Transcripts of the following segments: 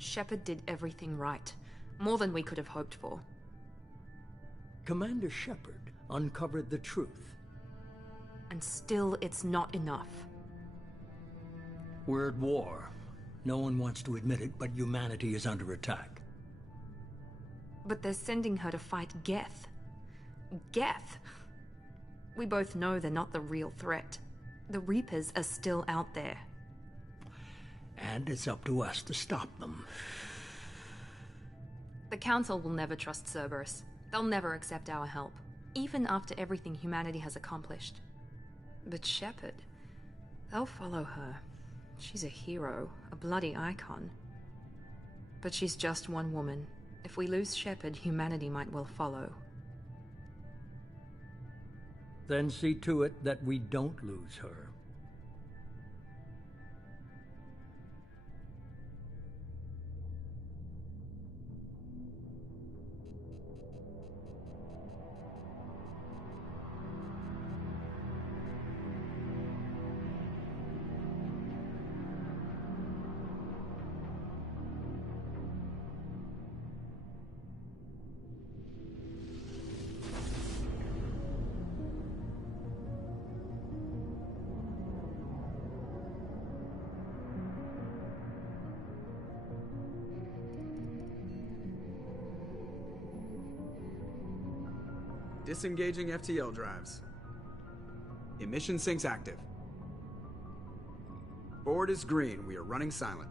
Shepard did everything right. More than we could have hoped for. Commander Shepard uncovered the truth. And still, it's not enough. We're at war. No one wants to admit it, but humanity is under attack. But they're sending her to fight Geth. Geth! We both know they're not the real threat. The Reapers are still out there. And it's up to us to stop them. The Council will never trust Cerberus. They'll never accept our help, even after everything humanity has accomplished. But Shepard, they'll follow her. She's a hero, a bloody icon. But she's just one woman. If we lose Shepard, humanity might well follow. Then see to it that we don't lose her. Disengaging FTL drives. Emission sinks active. Board is green. We are running silent.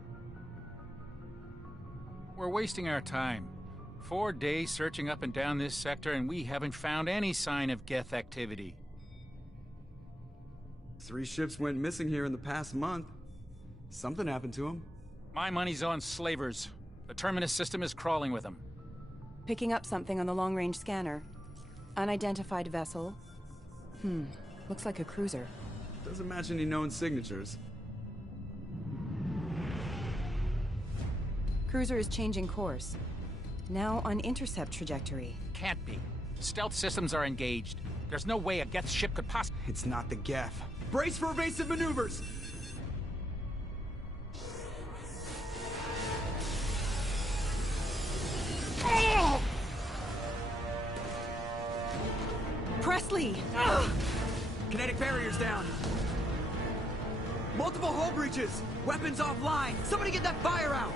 We're wasting our time. 4 days searching up and down this sector, and we haven't found any sign of Geth activity. 3 ships went missing here in the past month. Something happened to them. My money's on slavers. The Terminus system is crawling with them. Picking up something on the long-range scanner. Unidentified vessel. Looks like a cruiser. Doesn't match any known signatures. Cruiser is changing course. Now on intercept trajectory. Can't be. Stealth systems are engaged. There's no way a Geth ship could possibly... It's not the Geth. Brace for evasive maneuvers! Presley! Kinetic barriers down. Multiple hull breaches. Weapons offline. Somebody get that fire out.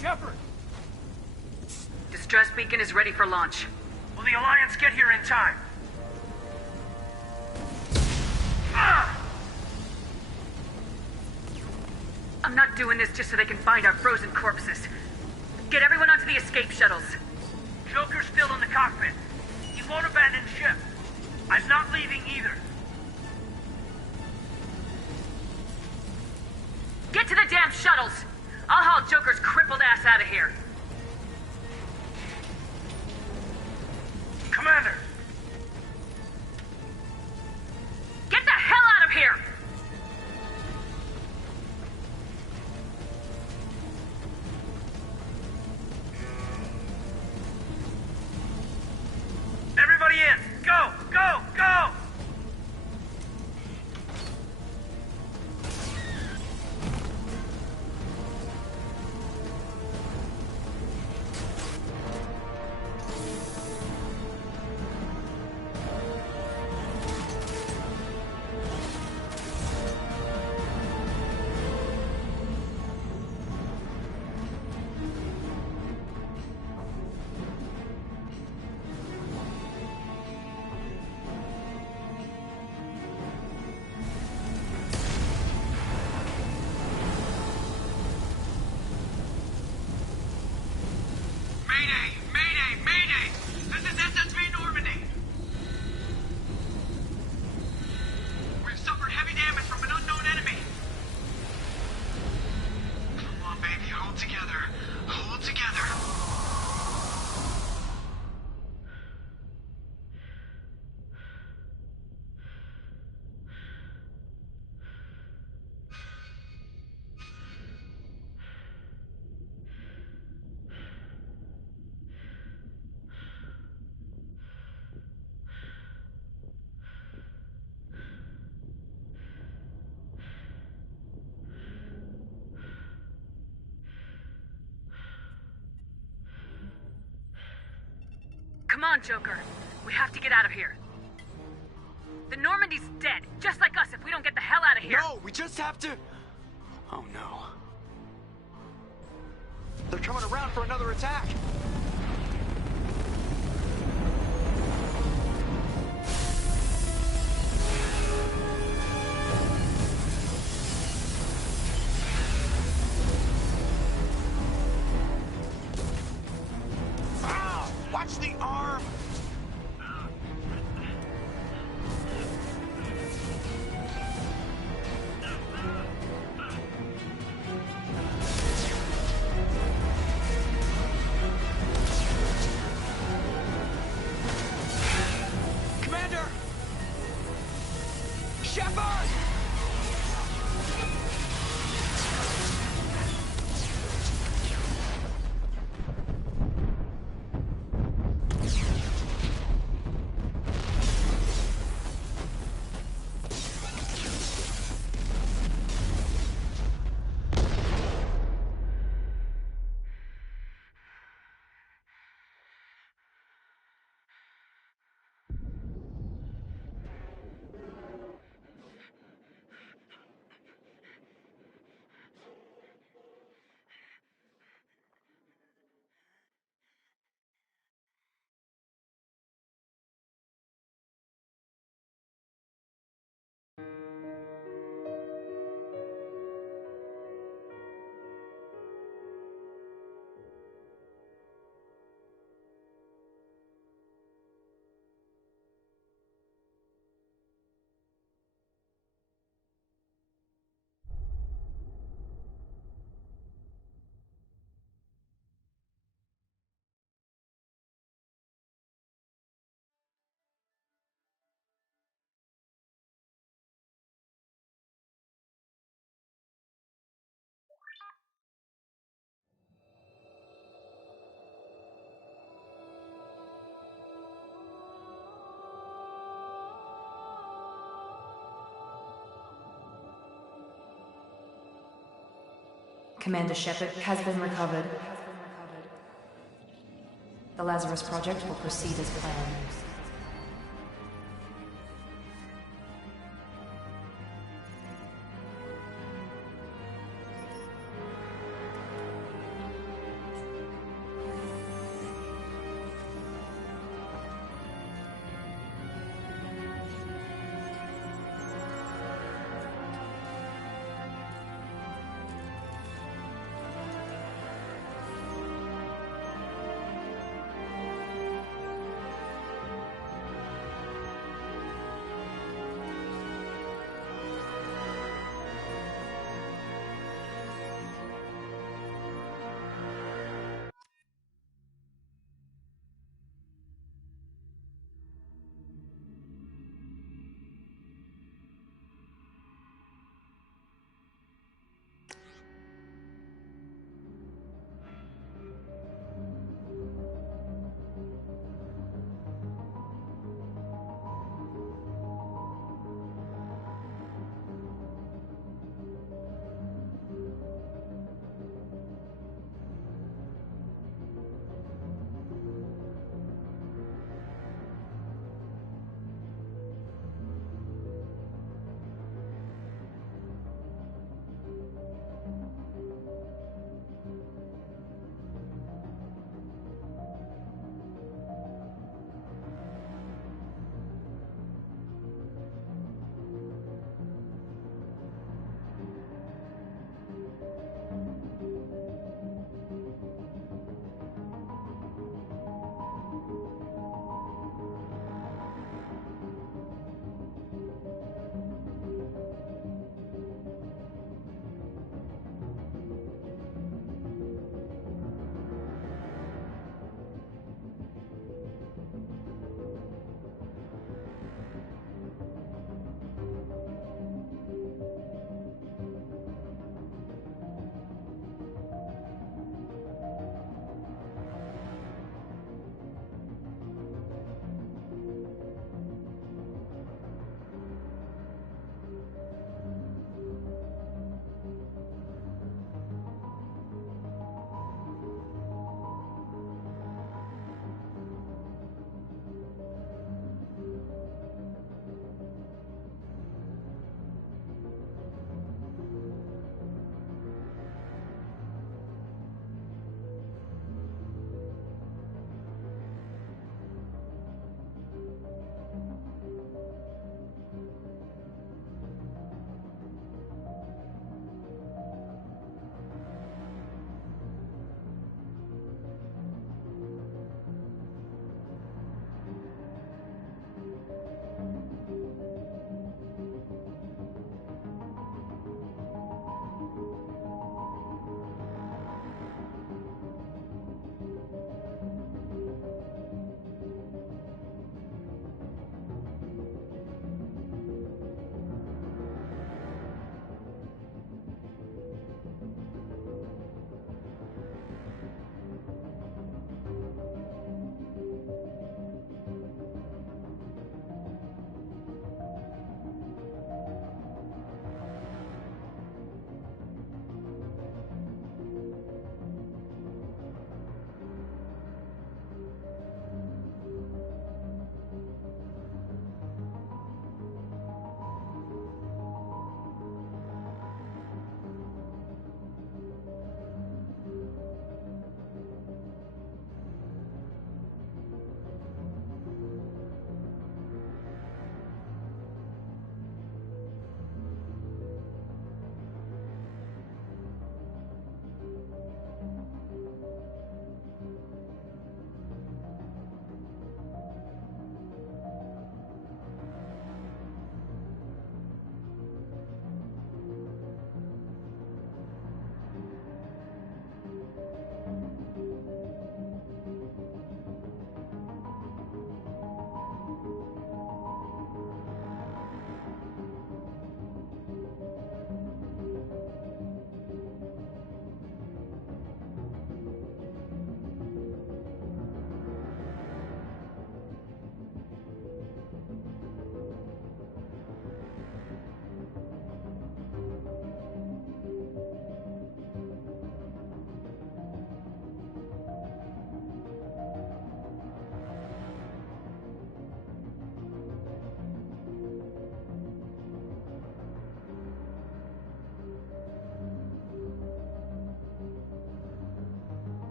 Shepard! Distress beacon is ready for launch. Will the Alliance get here in time? I'm not doing this just so they can find our frozen corpses. Get everyone onto the escape shuttles. Joker's still in the cockpit. He won't abandon ship. I'm not leaving either. Get to the damn shuttles! I'll haul Joker's crippled ass out of here. Come on, Joker. We have to get out of here. The Normandy's dead, just like us if we don't get the hell out of here. No, we just have to... Oh no. They're coming around for another attack. Ah, watch the arm. Shepard! Commander Shepard has been recovered. The Lazarus Project will proceed as planned.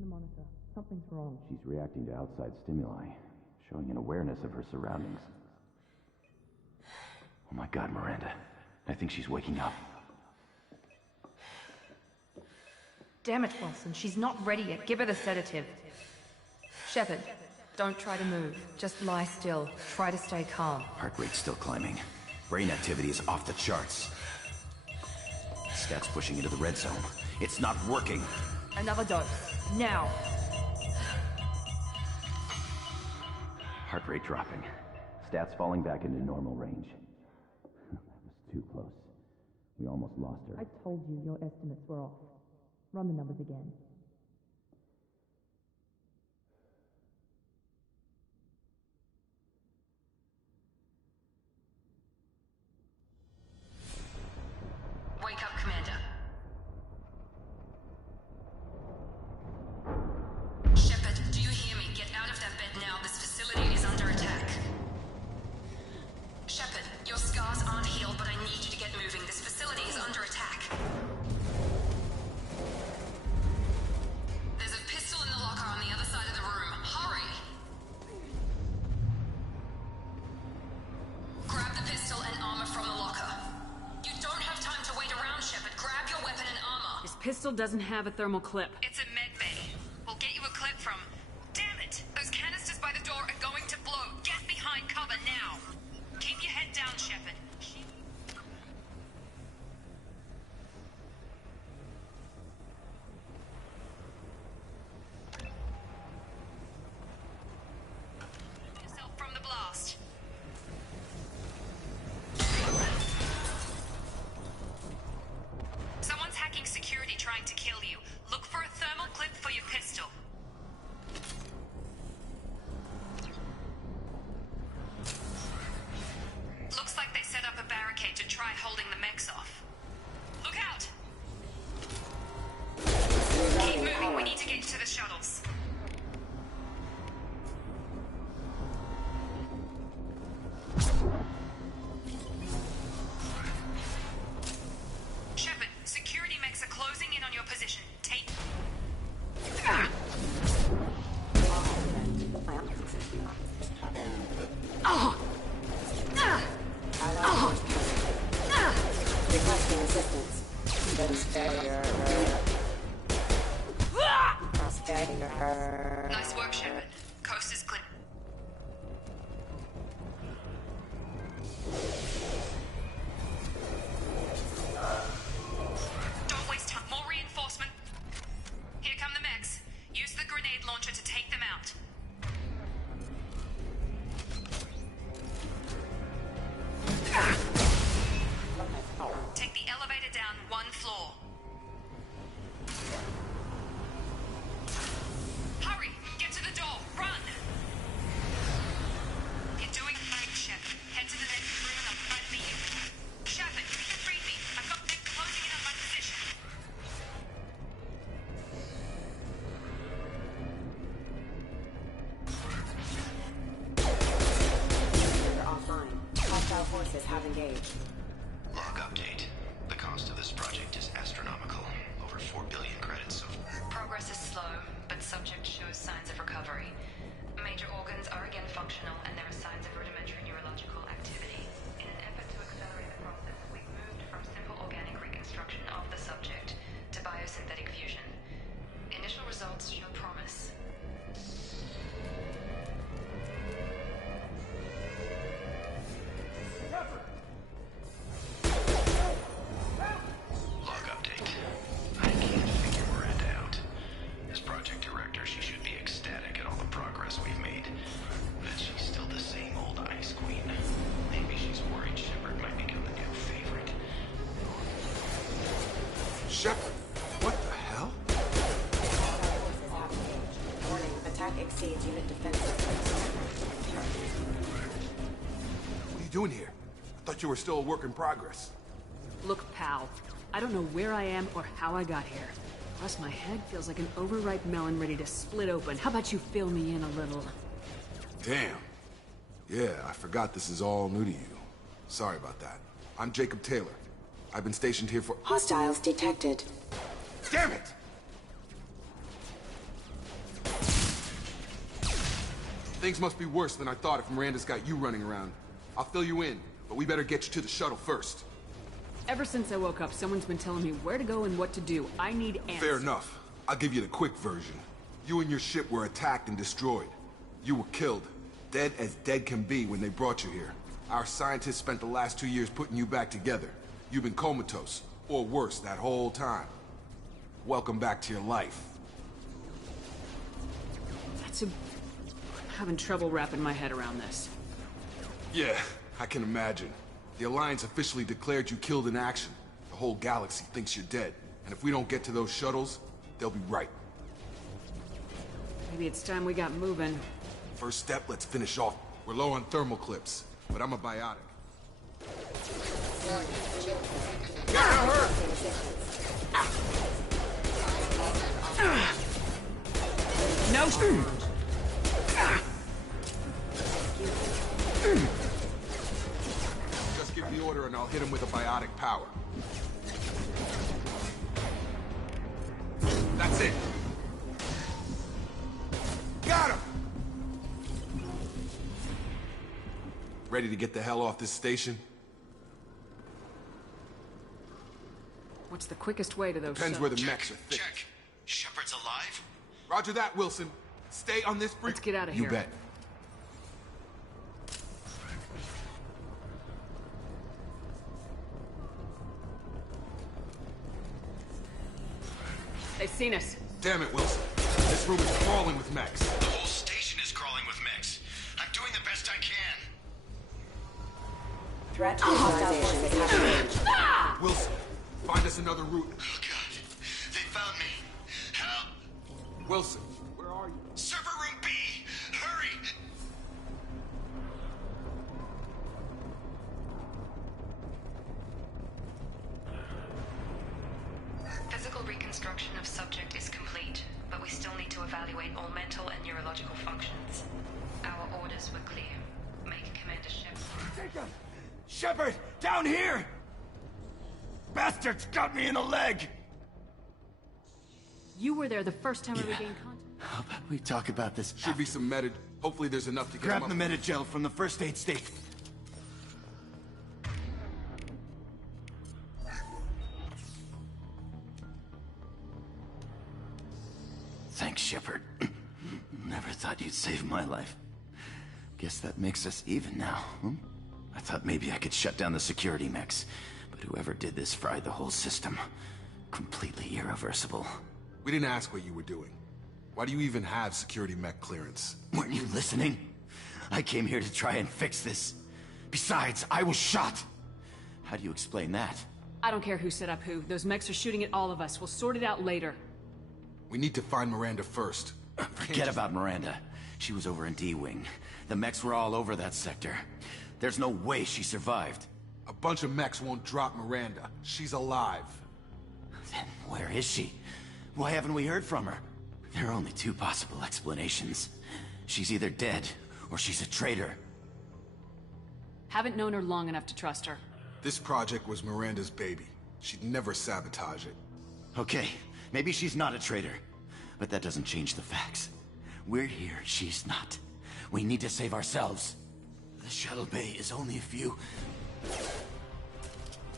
On the monitor. Something's wrong. She's reacting to outside stimuli, showing an awareness of her surroundings. Oh my God, Miranda. I think she's waking up. Damn it, Wilson. She's not ready yet. Give her the sedative. Shepard, don't try to move. Just lie still. Try to stay calm. Heart rate's still climbing. Brain activity is off the charts. Stats pushing into the red zone. It's not working. Another dose. Now. Heart rate dropping. Stats falling back into normal range. That was too close. We almost lost her. I told you your estimates were off. Run the numbers again. Wake up, Commander. Shepard, do you hear me? Get out of that bed now. This facility is under attack. Shepard, your scars aren't healed, but I need you to get moving. This facility is under attack. There's a pistol in the locker on the other side of the room. Hurry! Grab the pistol and armor from the locker. You don't have time to wait around, Shepard. Grab your weapon and armor. This pistol doesn't have a thermal clip. It's a med bay. We'll get you a clip from... Damn it! Those canisters by the door are going to blow. Get behind cover now. Keep your head down, Shepard. Yourself from the blast. Someone's hacking security trying to kill you. Look for a thermal clip for your pistol. Looks like they set up a barricade to try holding the mechs off. Look out! Keep moving, we need to get to the shuttles. Shepard, security mechs are closing in on your position. Take... Requesting assistance. Nice work, Shepard. Coast is clear. Don't waste time. More reinforcement. Here come the mechs. Use the grenade launcher to take them out. Take the elevator down one floor. Hurry! Get to the door! Run! You're doing great, Shep. Head to the next room and I'll try to meet you. Shepard, read me. I've got them closing in on my position. You're offline. Hostile forces have engaged. Log update. The cost of this project is astronomical. Over 4 billion credits so far. Progress is slow, but subject shows signs of recovery. Major organs are again functional, and there are signs of rudimentary neurological activity. In an effort to accelerate the process, we've moved from simple organic reconstruction of the subject to biosynthetic fusion. Initial results show promise. Log update. I can't figure Miranda out. As project director, she should be ecstatic at all the progress we've made. But she's still the same old ice queen. Maybe she's worried Shepard might become the new favorite. Shepard, what the hell? Hostile forces have engaged. Warning, attack exceeds unit defense systems. What are you doing here? I thought you were still a work in progress. Look, pal. I don't know where I am or how I got here. Plus, my head feels like an overripe melon ready to split open. How about you fill me in a little? Damn. Yeah, I forgot this is all new to you. Sorry about that. I'm Jacob Taylor. I've been stationed here for... Hostiles detected. Damn it! Things must be worse than I thought if Miranda's got you running around. I'll fill you in, but we better get you to the shuttle first. Ever since I woke up, someone's been telling me where to go and what to do. I need answers. Fair enough. I'll give you the quick version. You and your ship were attacked and destroyed. You were killed. Dead as dead can be when they brought you here. Our scientists spent the last 2 years putting you back together. You've been comatose, or worse, that whole time. Welcome back to your life. I'm having trouble wrapping my head around this. Yeah, I can imagine. The Alliance officially declared you killed in action. The whole galaxy thinks you're dead. And if we don't get to those shuttles, they'll be right. Maybe it's time we got moving. First step, let's finish off. We're low on thermal clips, but I'm a biotic. No. Just give the order and I'll hit him with a biotic power. That's it. Got him! Ready to get the hell off this station? What's the quickest way to those Depends where the mechs are thick. Check. Shepard's alive? Roger that, Wilson. Stay on this bridge. Let's get out of here. You bet. They've seen us. Damn it, Wilson. This room is crawling with mechs. The whole station is crawling with mechs. I'm doing the best I can. Threat to hostile forces activated. Wilson, find us another route. Oh god. They found me. Help! Wilson, where are you? Server room B! Hurry! Physical reconstruction of subject is complete, but we still need to evaluate all mental and neurological functions. Our orders were clear. Make Commander Shepard. Shepard! Down here! Bastards got me in the leg! You were there the first time I regained contact. How about we talk about this? Should be some meta. Hopefully there's enough to get Grab him the up. metagel from the first aid station. Thanks, Shepard. Never thought you'd save my life. Guess that makes us even now, hmm? I thought maybe I could shut down the security mechs, but whoever did this fried the whole system. Completely irreversible. We didn't ask what you were doing. Why do you even have security mech clearance? Weren't you listening? I came here to try and fix this. Besides, I was shot. How do you explain that? I don't care who set up who. Those mechs are shooting at all of us. We'll sort it out later. We need to find Miranda first. Forget about Miranda. She was over in D-Wing. The mechs were all over that sector. There's no way she survived. A bunch of mechs won't drop Miranda. She's alive. Then where is she? Why haven't we heard from her? There are only two possible explanations. She's either dead, or she's a traitor. Haven't known her long enough to trust her. This project was Miranda's baby. She'd never sabotage it. Okay, maybe she's not a traitor. But that doesn't change the facts. We're here, she's not. We need to save ourselves. The shuttle bay is only a few...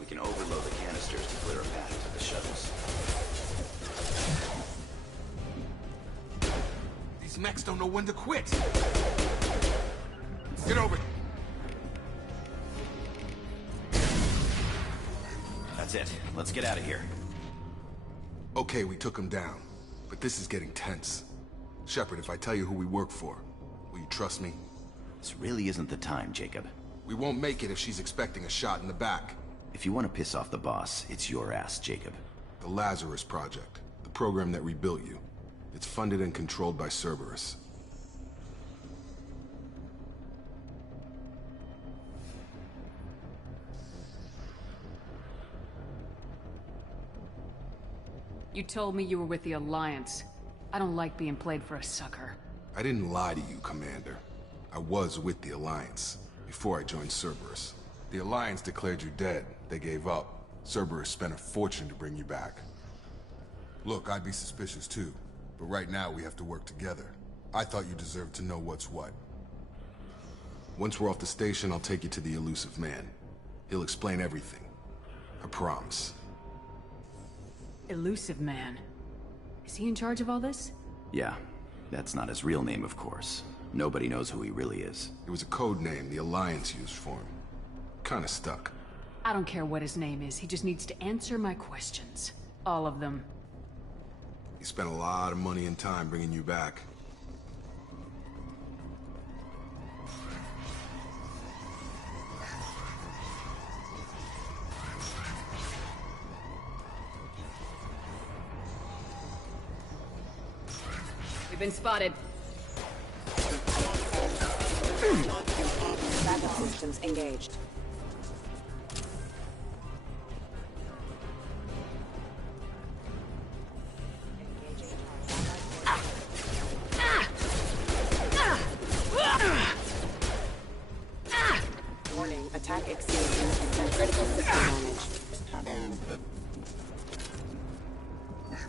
We can overload the canisters to clear a path to the shuttles. These mechs don't know when to quit. Get over. That's it. Let's get out of here. Okay, we took him down. But this is getting tense. Shepard, if I tell you who we work for, will you trust me? This really isn't the time, Jacob. We won't make it if she's expecting a shot in the back. If you want to piss off the boss, it's your ass, Jacob. The Lazarus Project. The program that rebuilt you. It's funded and controlled by Cerberus. You told me you were with the Alliance. I don't like being played for a sucker. I didn't lie to you, Commander. I was with the Alliance, before I joined Cerberus. The Alliance declared you dead. They gave up. Cerberus spent a fortune to bring you back. Look, I'd be suspicious too, but right now we have to work together. I thought you deserved to know what's what. Once we're off the station, I'll take you to the elusive man. He'll explain everything. I promise. Elusive man. Is he in charge of all this? Yeah. That's not his real name, of course. Nobody knows who he really is. It was a code name the Alliance used for him. Kinda stuck. I don't care what his name is. He just needs to answer my questions. All of them. He spent a lot of money and time bringing you back. We've been spotted. Backup systems engaged. Warning, attack exceeds critical system damage.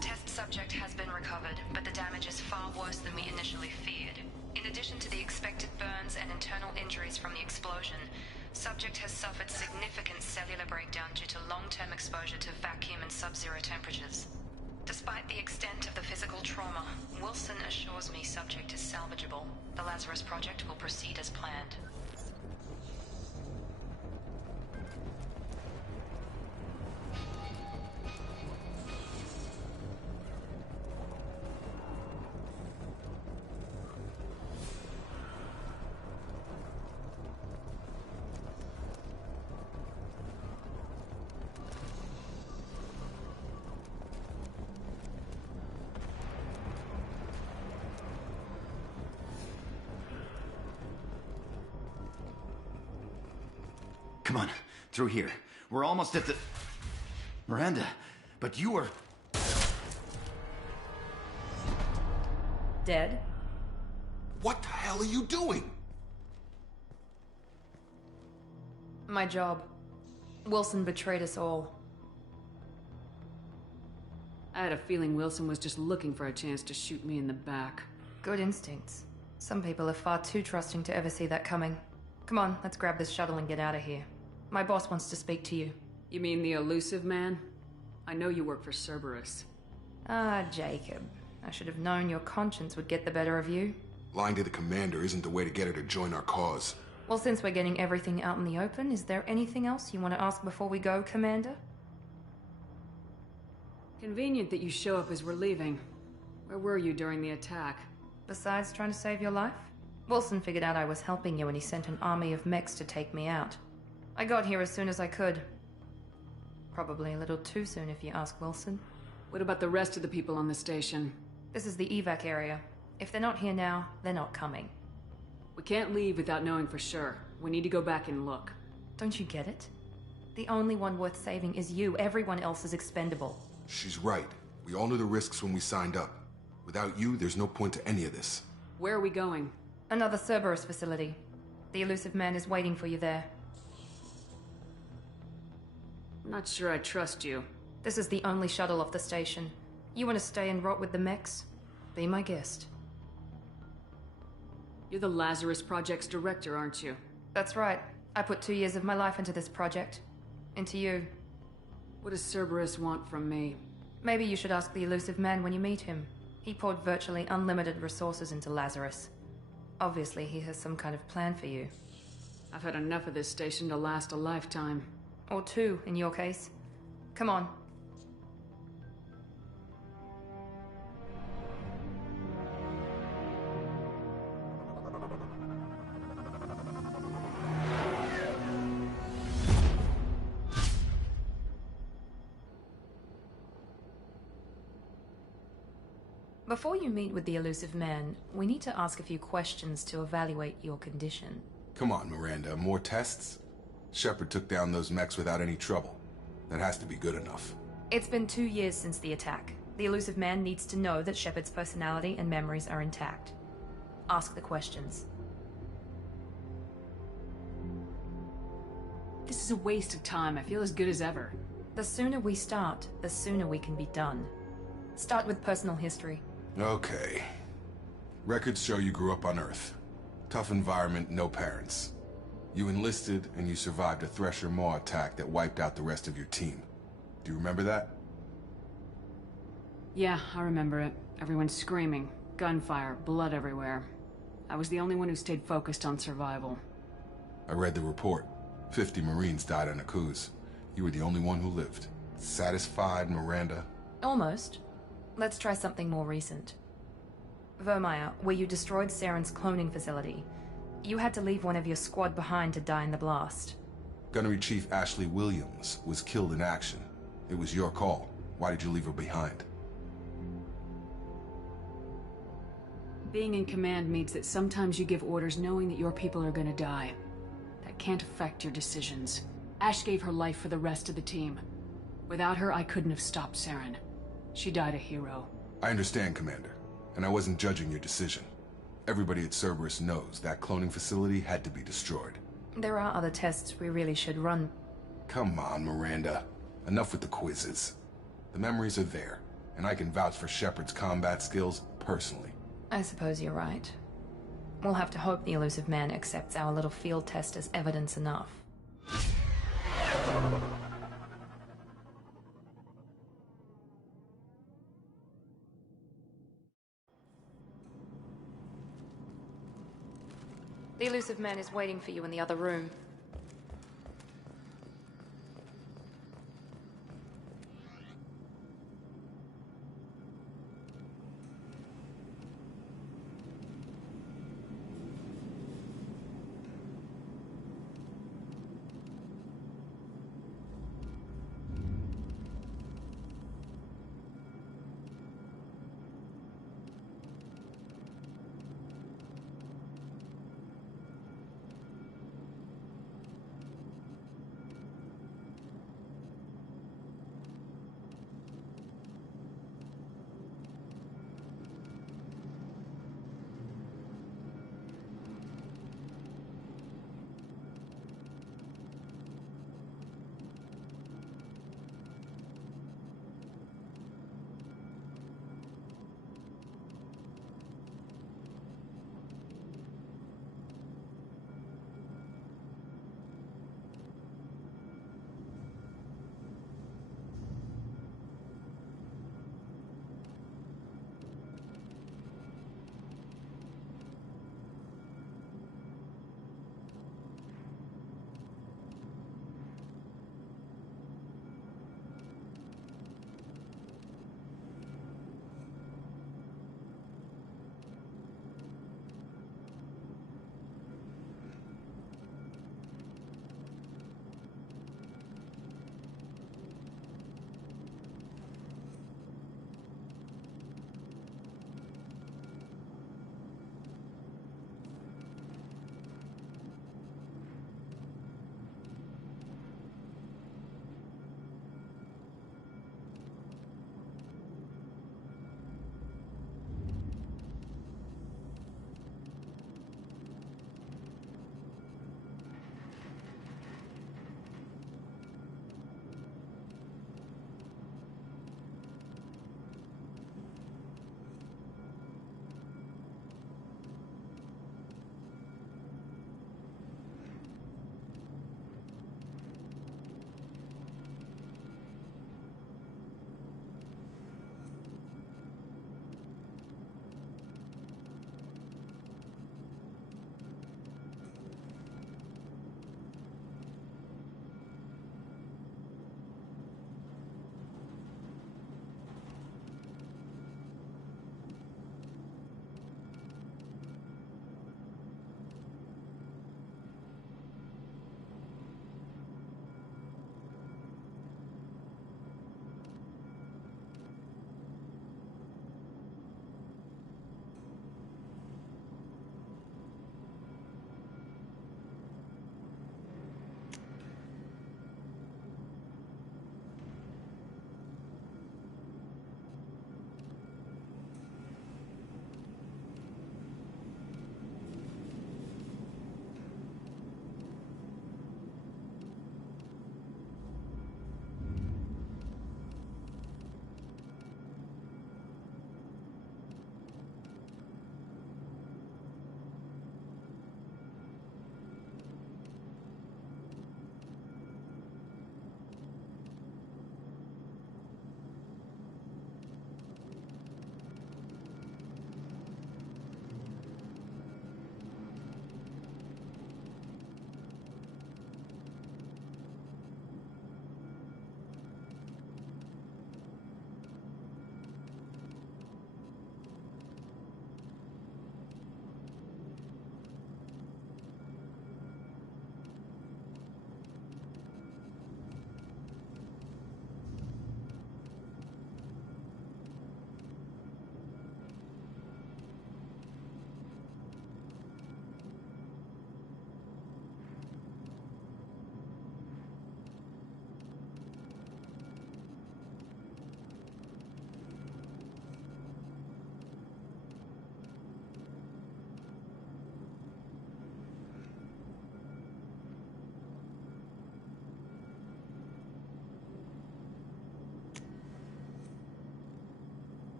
Test subject has been recovered, but the damage is far worse than we initially feared. In addition to the expected burns and internal injuries from the explosion, subject has suffered significant cellular breakdown due to long-term exposure to vacuum and sub-zero temperatures. Despite the extent of the physical trauma, Wilson assures me subject is salvageable. The Lazarus Project will proceed as planned. Come on, through here. We're almost at the... Miranda, but you were... Dead? What the hell are you doing? My job. Wilson betrayed us all. I had a feeling Wilson was just looking for a chance to shoot me in the back. Good instincts. Some people are far too trusting to ever see that coming. Come on, let's grab this shuttle and get out of here. My boss wants to speak to you. You mean the elusive man? I know you work for Cerberus. Ah, Jacob. I should have known your conscience would get the better of you. Lying to the commander isn't the way to get her to join our cause. Well, since we're getting everything out in the open, is there anything else you want to ask before we go, Commander? Convenient that you show up as we're leaving. Where were you during the attack? Besides trying to save your life? Wilson figured out I was helping you and he sent an army of mechs to take me out. I got here as soon as I could. Probably a little too soon if you ask Wilson. What about the rest of the people on the station? This is the evac area. If they're not here now, they're not coming. We can't leave without knowing for sure. We need to go back and look. Don't you get it? The only one worth saving is you. Everyone else is expendable. She's right. We all knew the risks when we signed up. Without you, there's no point to any of this. Where are we going? Another Cerberus facility. The elusive man is waiting for you there. I'm not sure I trust you. This is the only shuttle off the station. You want to stay and rot with the mechs? Be my guest. You're the Lazarus Project's director, aren't you? That's right. I put 2 years of my life into this project. Into you. What does Cerberus want from me? Maybe you should ask the elusive man when you meet him. He poured virtually unlimited resources into Lazarus. Obviously, he has some kind of plan for you. I've had enough of this station to last a lifetime. Or 2, in your case. Come on. Before you meet with the elusive man, we need to ask a few questions to evaluate your condition. Come on, Miranda. More tests? Shepard took down those mechs without any trouble. That has to be good enough. It's been 2 years since the attack. The elusive man needs to know that Shepard's personality and memories are intact. Ask the questions. This is a waste of time. I feel as good as ever. The sooner we start, the sooner we can be done. Start with personal history. Okay. Records show you grew up on Earth. Tough environment, no parents. You enlisted and you survived a Thresher Maw attack that wiped out the rest of your team. Do you remember that? Yeah, I remember it. Everyone screaming, gunfire, blood everywhere. I was the only one who stayed focused on survival. I read the report. 50 Marines died on Akuz. You were the only one who lived. Satisfied, Miranda? Almost. Let's try something more recent. Vermeer, where you destroyed Saren's cloning facility. You had to leave one of your squad behind to die in the blast. Gunnery Chief Ashley Williams was killed in action. It was your call. Why did you leave her behind? Being in command means that sometimes you give orders knowing that your people are gonna die. That can't affect your decisions. Ash gave her life for the rest of the team. Without her, I couldn't have stopped Saren. She died a hero. I understand, Commander. And I wasn't judging your decision. Everybody at Cerberus knows that cloning facility had to be destroyed. There are other tests we really should run. Come on, Miranda. Enough with the quizzes. The memories are there, and I can vouch for Shepard's combat skills personally. I suppose you're right. We'll have to hope the elusive man accepts our little field test as evidence enough. The elusive man is waiting for you in the other room.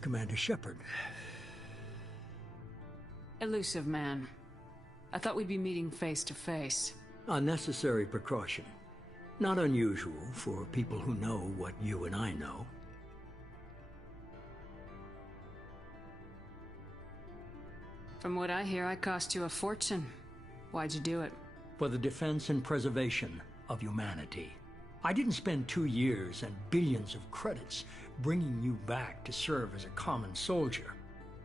Commander Shepard. Elusive man. I thought we'd be meeting face to face. A necessary precaution. Not unusual for people who know what you and I know. From what I hear, I cost you a fortune. Why'd you do it? For the defense and preservation of humanity. I didn't spend 2 years and billions of credits bringing you back to serve as a common soldier.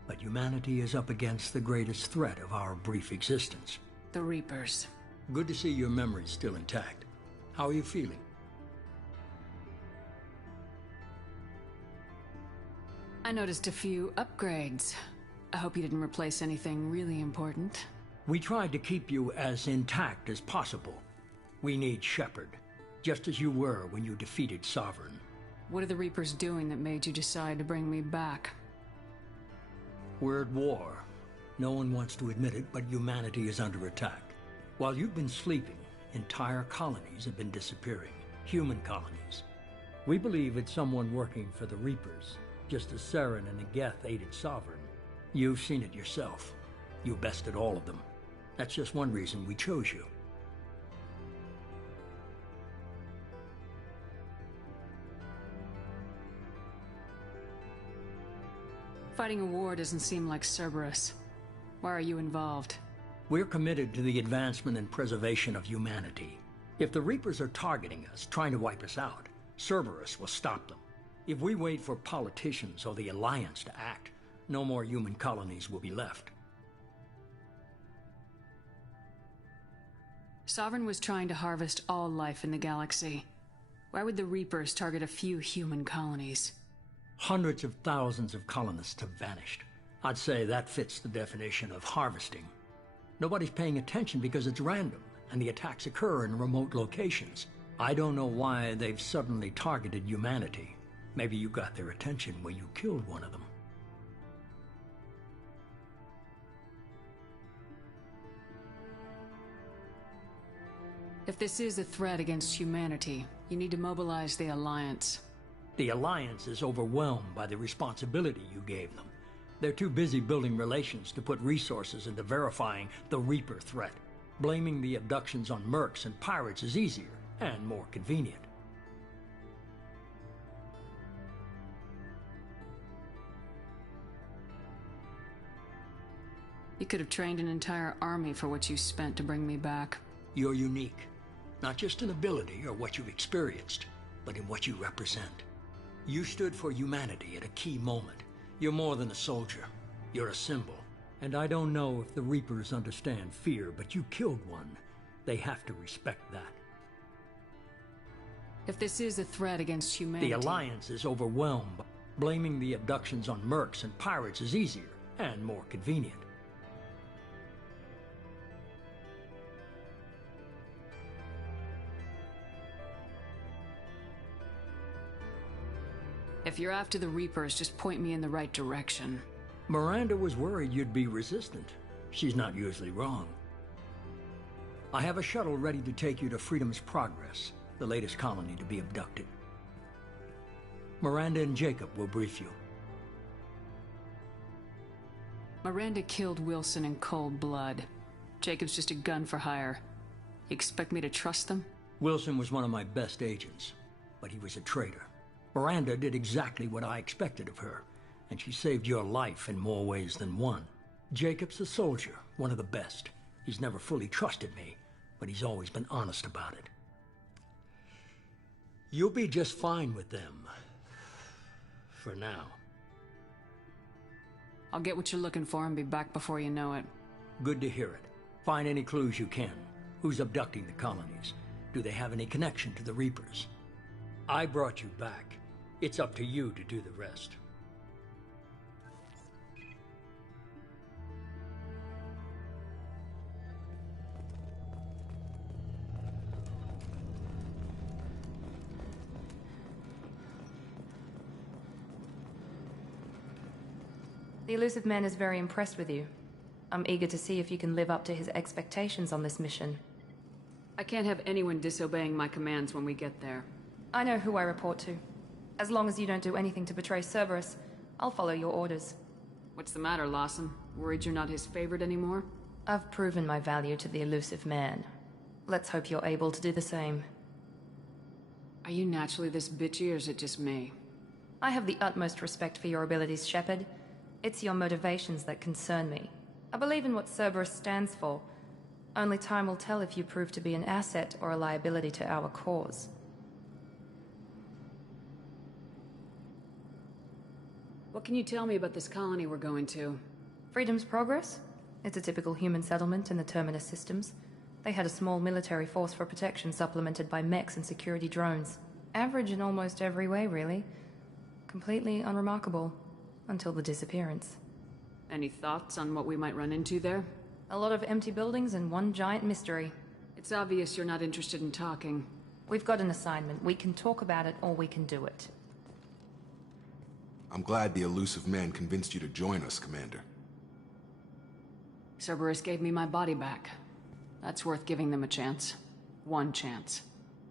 But humanity is up against the greatest threat of our brief existence. The Reapers. Good to see your memory's still intact. How are you feeling? I noticed a few upgrades. I hope you didn't replace anything really important. We tried to keep you as intact as possible. We need Shepard, just as you were when you defeated Sovereign. What are the Reapers doing that made you decide to bring me back? We're at war. No one wants to admit it, but humanity is under attack. While you've been sleeping, entire colonies have been disappearing. Human colonies. We believe it's someone working for the Reapers, just as Saren and Negeth aided Sovereign. You've seen it yourself. You bested all of them. That's just one reason we chose you. Fighting a war doesn't seem like Cerberus. Why are you involved? We're committed to the advancement and preservation of humanity. If the Reapers are targeting us, trying to wipe us out, Cerberus will stop them. If we wait for politicians or the Alliance to act, no more human colonies will be left. Sovereign was trying to harvest all life in the galaxy. Why would the Reapers target a few human colonies? Hundreds of thousands of colonists have vanished. I'd say that fits the definition of harvesting. Nobody's paying attention because it's random, and the attacks occur in remote locations. I don't know why they've suddenly targeted humanity. Maybe you got their attention when you killed one of them. If this is a threat against humanity, you need to mobilize the Alliance. The Alliance is overwhelmed by the responsibility you gave them. They're too busy building relations to put resources into verifying the Reaper threat. Blaming the abductions on mercs and pirates is easier and more convenient. You could have trained an entire army for what you spent to bring me back. You're unique. Not just in ability or what you've experienced, but in what you represent. You stood for humanity at a key moment. You're more than a soldier. You're a symbol. And I don't know if the Reapers understand fear, but you killed one. They have to respect that. If this is a threat against humanity... The Alliance is overwhelmed. Blaming the abductions on mercs and pirates is easier and more convenient. If you're after the Reapers, just point me in the right direction. Miranda was worried you'd be resistant. She's not usually wrong. I have a shuttle ready to take you to Freedom's Progress, the latest colony to be abducted. Miranda and Jacob will brief you. Miranda killed Wilson in cold blood. Jacob's just a gun for hire. You expect me to trust them? Wilson was one of my best agents, but he was a traitor. Miranda did exactly what I expected of her, and she saved your life in more ways than one. Jacob's a soldier, one of the best. He's never fully trusted me, but he's always been honest about it. You'll be just fine with them. For now. I'll get what you're looking for and be back before you know it. Good to hear it. Find any clues you can. Who's abducting the colonies? Do they have any connection to the Reapers? I brought you back. It's up to you to do the rest. The elusive man is very impressed with you. I'm eager to see if you can live up to his expectations on this mission. I can't have anyone disobeying my commands when we get there. I know who I report to. As long as you don't do anything to betray Cerberus, I'll follow your orders. What's the matter, Lawson? Worried you're not his favorite anymore? I've proven my value to the elusive man. Let's hope you're able to do the same. Are you naturally this bitchy, or is it just me? I have the utmost respect for your abilities, Shepard. It's your motivations that concern me. I believe in what Cerberus stands for. Only time will tell if you prove to be an asset or a liability to our cause. What can you tell me about this colony we're going to? Freedom's Progress? It's a typical human settlement in the Terminus systems. They had a small military force for protection supplemented by mechs and security drones. Average in almost every way, really. Completely unremarkable. Until the disappearance. Any thoughts on what we might run into there? A lot of empty buildings and one giant mystery. It's obvious you're not interested in talking. We've got an assignment. We can talk about it or we can do it. I'm glad the elusive man convinced you to join us, Commander. Cerberus gave me my body back. That's worth giving them a chance. One chance.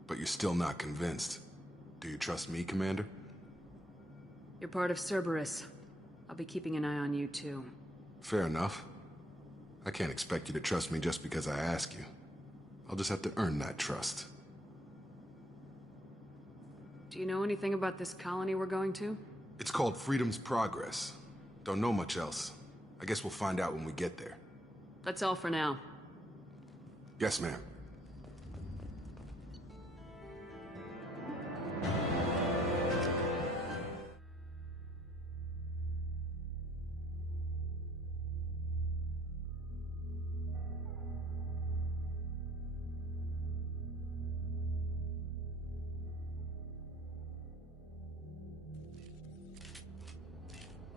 But you're still not convinced. Do you trust me, Commander? You're part of Cerberus. I'll be keeping an eye on you, too. Fair enough. I can't expect you to trust me just because I ask you. I'll just have to earn that trust. Do you know anything about this colony we're going to? It's called Freedom's Progress. Don't know much else. I guess we'll find out when we get there. That's all for now. Yes, ma'am.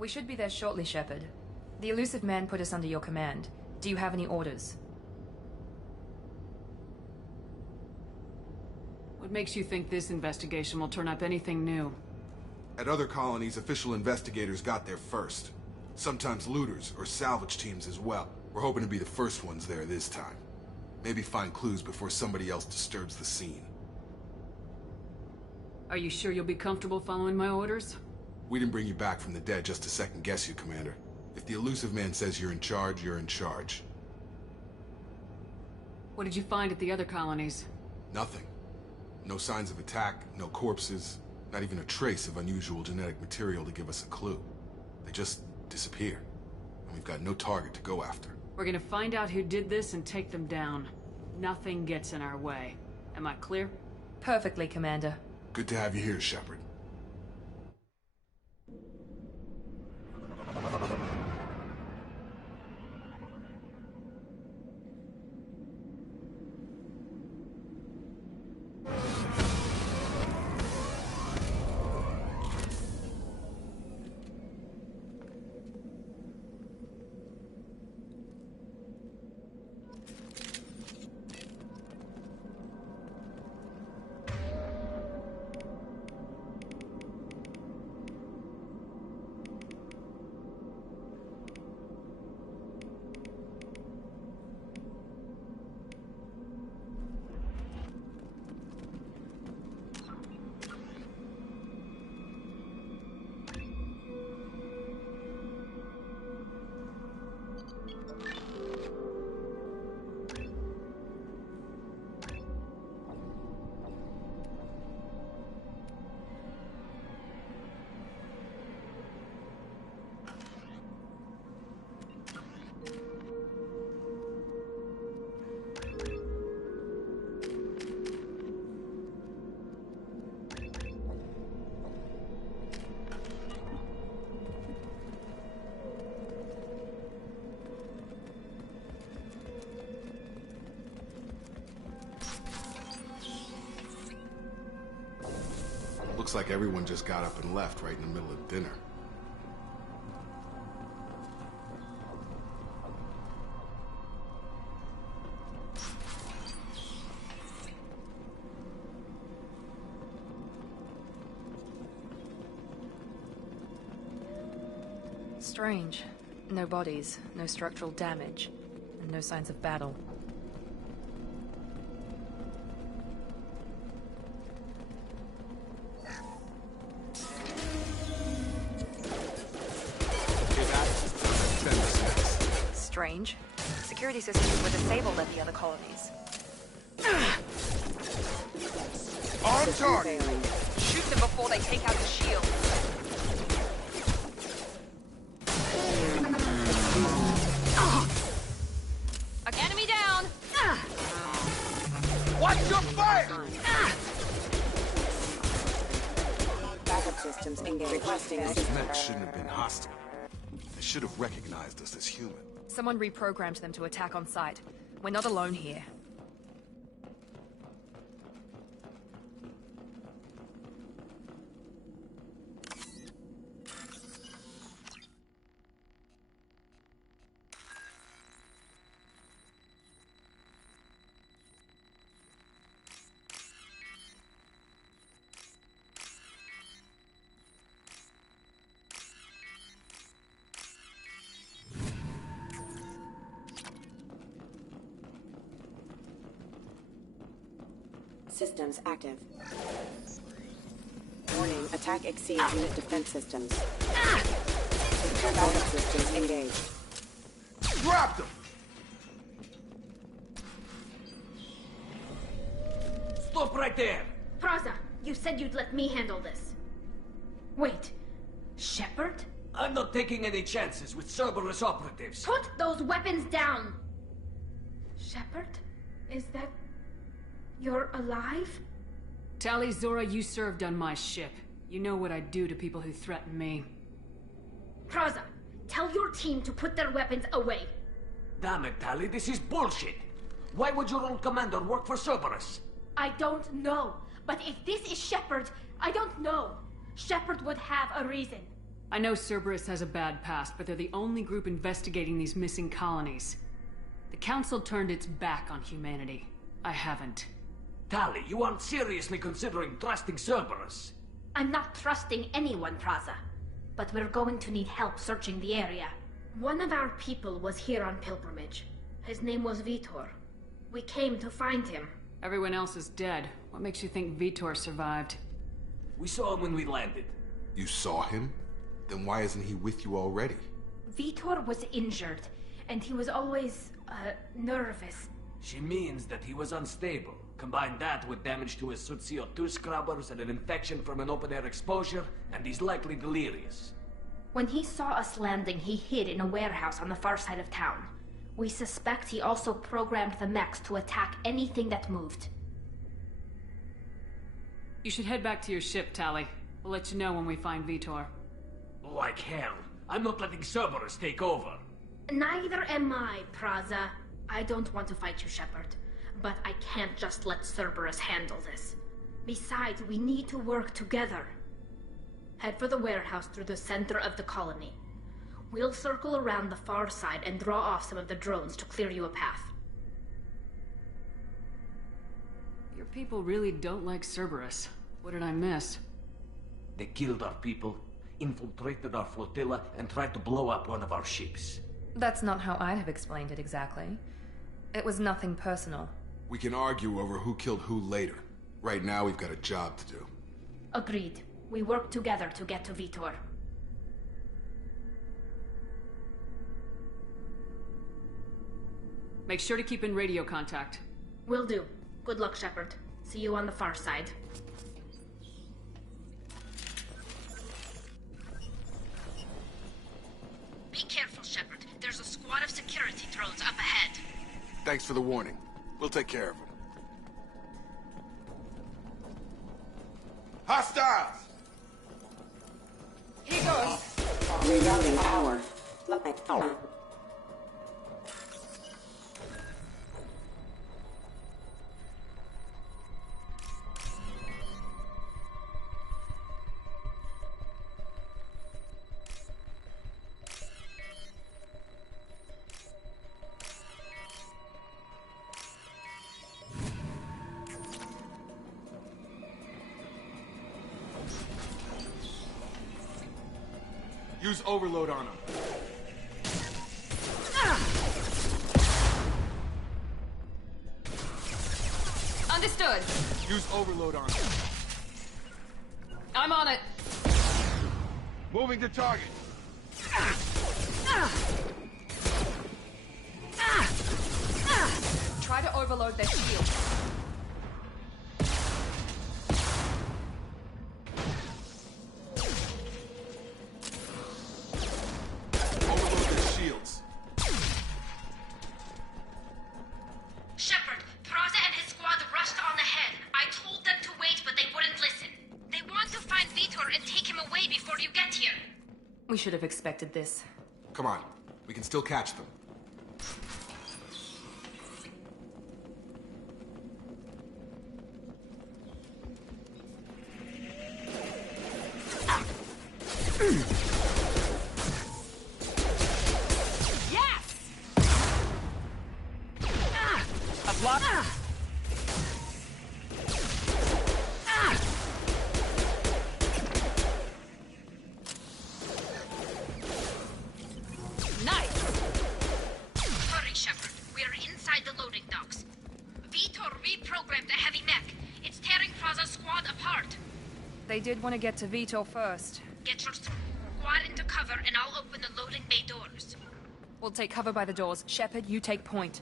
We should be there shortly, Shepard. The elusive man put us under your command. Do you have any orders? What makes you think this investigation will turn up anything new? At other colonies, official investigators got there first. Sometimes looters or salvage teams as well. We're hoping to be the first ones there this time. Maybe find clues before somebody else disturbs the scene. Are you sure you'll be comfortable following my orders? We didn't bring you back from the dead just to second guess you, Commander. If the elusive man says you're in charge, you're in charge. What did you find at the other colonies? Nothing. No signs of attack, no corpses, not even a trace of unusual genetic material to give us a clue. They just disappear. And we've got no target to go after. We're gonna find out who did this and take them down. Nothing gets in our way. Am I clear? Perfectly, Commander. Good to have you here, Shepard. Looks like everyone just got up and left right in the middle of dinner. Strange. No bodies, no structural damage, and no signs of battle. defend us next. Strange. Security systems were disabled at the other colonies. On target! Shoot them before they take out the shield. Enemy down! Watch your fire! Backup systems engaged. Requesting Those assistance. mechs shouldn't have been hostile. They should have recognized us as human. Someone reprogrammed them to attack on sight. We're not alone here. Systems active. Warning, attack exceeds unit defense systems. Backup systems engaged. Drop them! Stop right there! Praza, you said you'd let me handle this. Wait, Shepard? I'm not taking any chances with Cerberus operatives. Put those weapons down! Shepard? Is that... you're alive? Tali, Zora, you served on my ship. You know what I do to people who threaten me. Praza, tell your team to put their weapons away. Damn it, Tali, this is bullshit. Why would your own commander work for Cerberus? I don't know, but if this is Shepard, I don't know. Shepard would have a reason. I know Cerberus has a bad past, but they're the only group investigating these missing colonies. The Council turned its back on humanity. I haven't. Tali, you aren't seriously considering trusting Cerberus. I'm not trusting anyone, Praza. But we're going to need help searching the area. One of our people was here on pilgrimage. His name was Vitor. We came to find him. Everyone else is dead. What makes you think Vitor survived? We saw him when we landed. You saw him? Then why isn't he with you already? Vitor was injured, and he was always, nervous. She means that he was unstable. Combine that with damage to his suit CO2 scrubbers and an infection from an open-air exposure, and he's likely delirious. When he saw us landing, he hid in a warehouse on the far side of town. We suspect he also programmed the mechs to attack anything that moved. You should head back to your ship, Tali. We'll let you know when we find Vitor. Like hell. I'm not letting Cerberus take over. Neither am I, Praza. I don't want to fight you, Shepard. But I can't just let Cerberus handle this. Besides, we need to work together. Head for the warehouse through the center of the colony. We'll circle around the far side and draw off some of the drones to clear you a path. Your people really don't like Cerberus. What did I miss? They killed our people, infiltrated our flotilla, and tried to blow up one of our ships. That's not how I'd have explained it exactly. It was nothing personal. We can argue over who killed who later. Right now, we've got a job to do. Agreed. We work together to get to Vitor. Make sure to keep in radio contact. Will do. Good luck, Shepard. See you on the far side. Be careful, Shepard. There's a squad of security drones up ahead. Thanks for the warning. We'll take care of them. Hostiles! Here goes. Rerouting power. Use overload on them. Understood. Use overload on them. I'm on it. Moving to target. Try to overload their shield. Overload their shields. Shepard, Praza and his squad rushed on ahead. I told them to wait, but they wouldn't listen. They want to find Vitor and take him away before you get here. We should have expected this. Come on, we can still catch them. Yes! A block. Nice! Hurry, Shepard. We are inside the loading docks. Vitor reprogrammed the heavy mech. It's tearing Praza's squad apart. They did want to get to Vitor first. Get your squad into cover and I'll open the loading bay doors. We'll take cover by the doors. Shepard, you take point.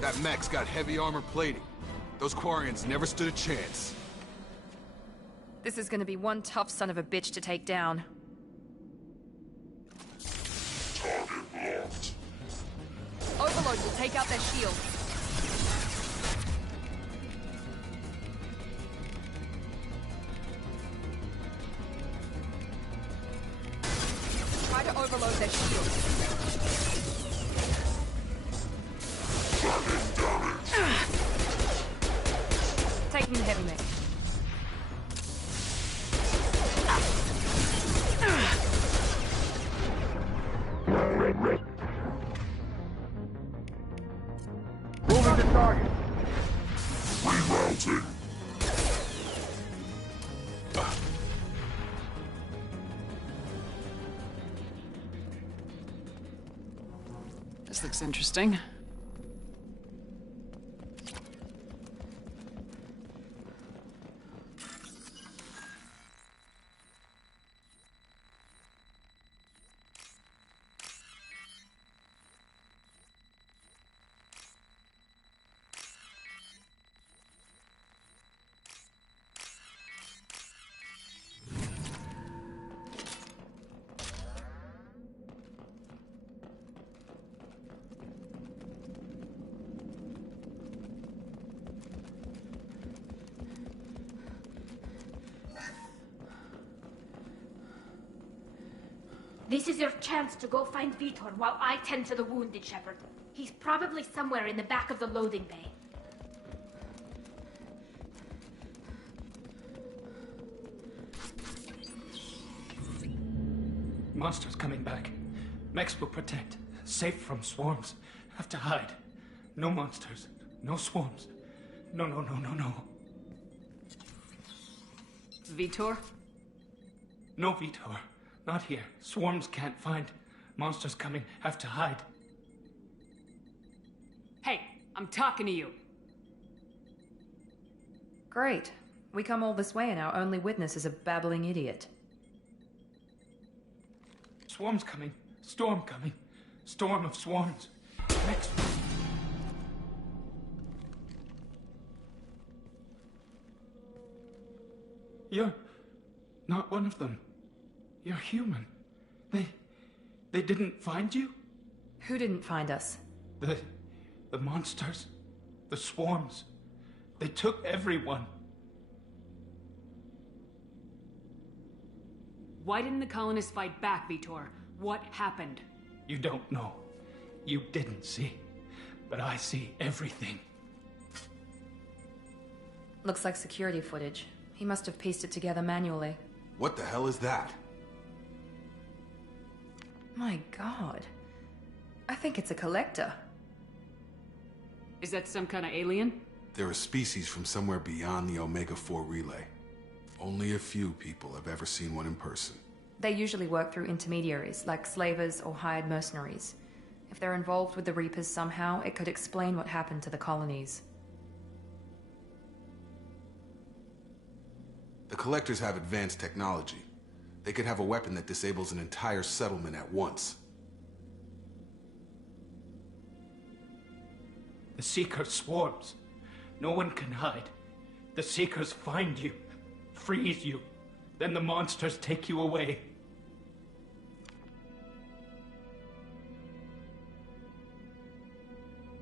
That mech's got heavy armor plating. Those Quarians never stood a chance. This is gonna be one tough son of a bitch to take down. Target locked. Overload will take out their shield. Try to overload their shield. Taking the heavy mech. Moving to target. Rerouting. This looks interesting. This is your chance to go find Vitor while I tend to the wounded, Shepard. He's probably somewhere in the back of the loading bay. Monsters coming back. Mechs will protect. Safe from swarms. Have to hide. No monsters. No swarms. No. Vitor? No Vitor. Not here. Swarms can't find. Monsters coming. Have to hide. Hey, I'm talking to you. Great. We come all this way and our only witness is a babbling idiot. Swarms coming. Storm coming. Storm of swarms. Mechs. You're not one of them. You're human. They didn't find you? Who didn't find us? The monsters. The swarms. They took everyone. Why didn't the colonists fight back, Vitor? What happened? You don't know. You didn't see. But I see everything. Looks like security footage. He must have pieced it together manually. What the hell is that? My God. I think it's a collector. Is that some kind of alien? They're a species from somewhere beyond the Omega-4 relay. Only a few people have ever seen one in person. They usually work through intermediaries, like slavers or hired mercenaries. If they're involved with the Reapers somehow, it could explain what happened to the colonies. The Collectors have advanced technology. They could have a weapon that disables an entire settlement at once. The Seeker swarms. No one can hide. The Seekers find you, freeze you, then the monsters take you away.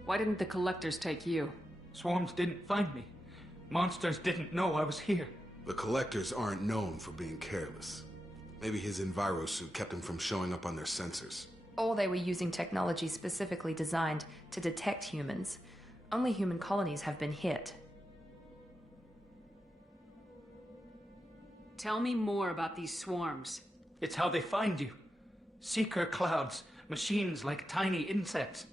Why didn't the Collectors take you? Swarms didn't find me. Monsters didn't know I was here. The Collectors aren't known for being careless. Maybe his enviro suit kept him from showing up on their sensors. Or they were using technology specifically designed to detect humans. Only human colonies have been hit. Tell me more about these swarms. It's how they find you. Seeker clouds, machines like tiny insects.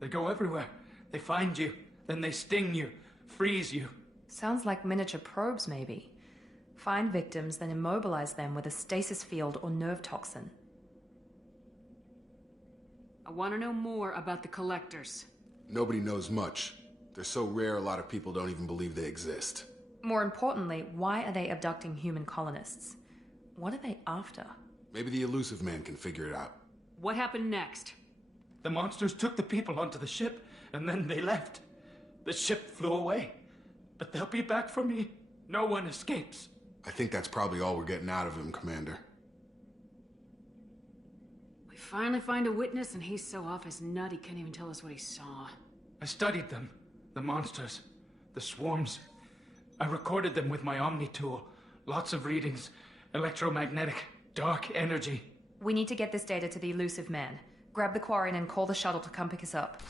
They go everywhere. They find you, then they sting you, freeze you. Sounds like miniature probes, maybe. Find victims, then immobilize them with a stasis field or nerve toxin. I want to know more about the Collectors. Nobody knows much. They're so rare, a lot of people don't even believe they exist. More importantly, why are they abducting human colonists? What are they after? Maybe the Elusive Man can figure it out. What happened next? The monsters took the people onto the ship, and then they left. The ship flew away. But they'll be back for me. No one escapes. I think that's probably all we're getting out of him, Commander. We finally find a witness, and he's so off his nut he can't even tell us what he saw. I studied them. The monsters. The swarms. I recorded them with my Omni tool. Lots of readings. Electromagnetic. Dark energy. We need to get this data to the Elusive Man. Grab the Quarian and call the shuttle to come pick us up.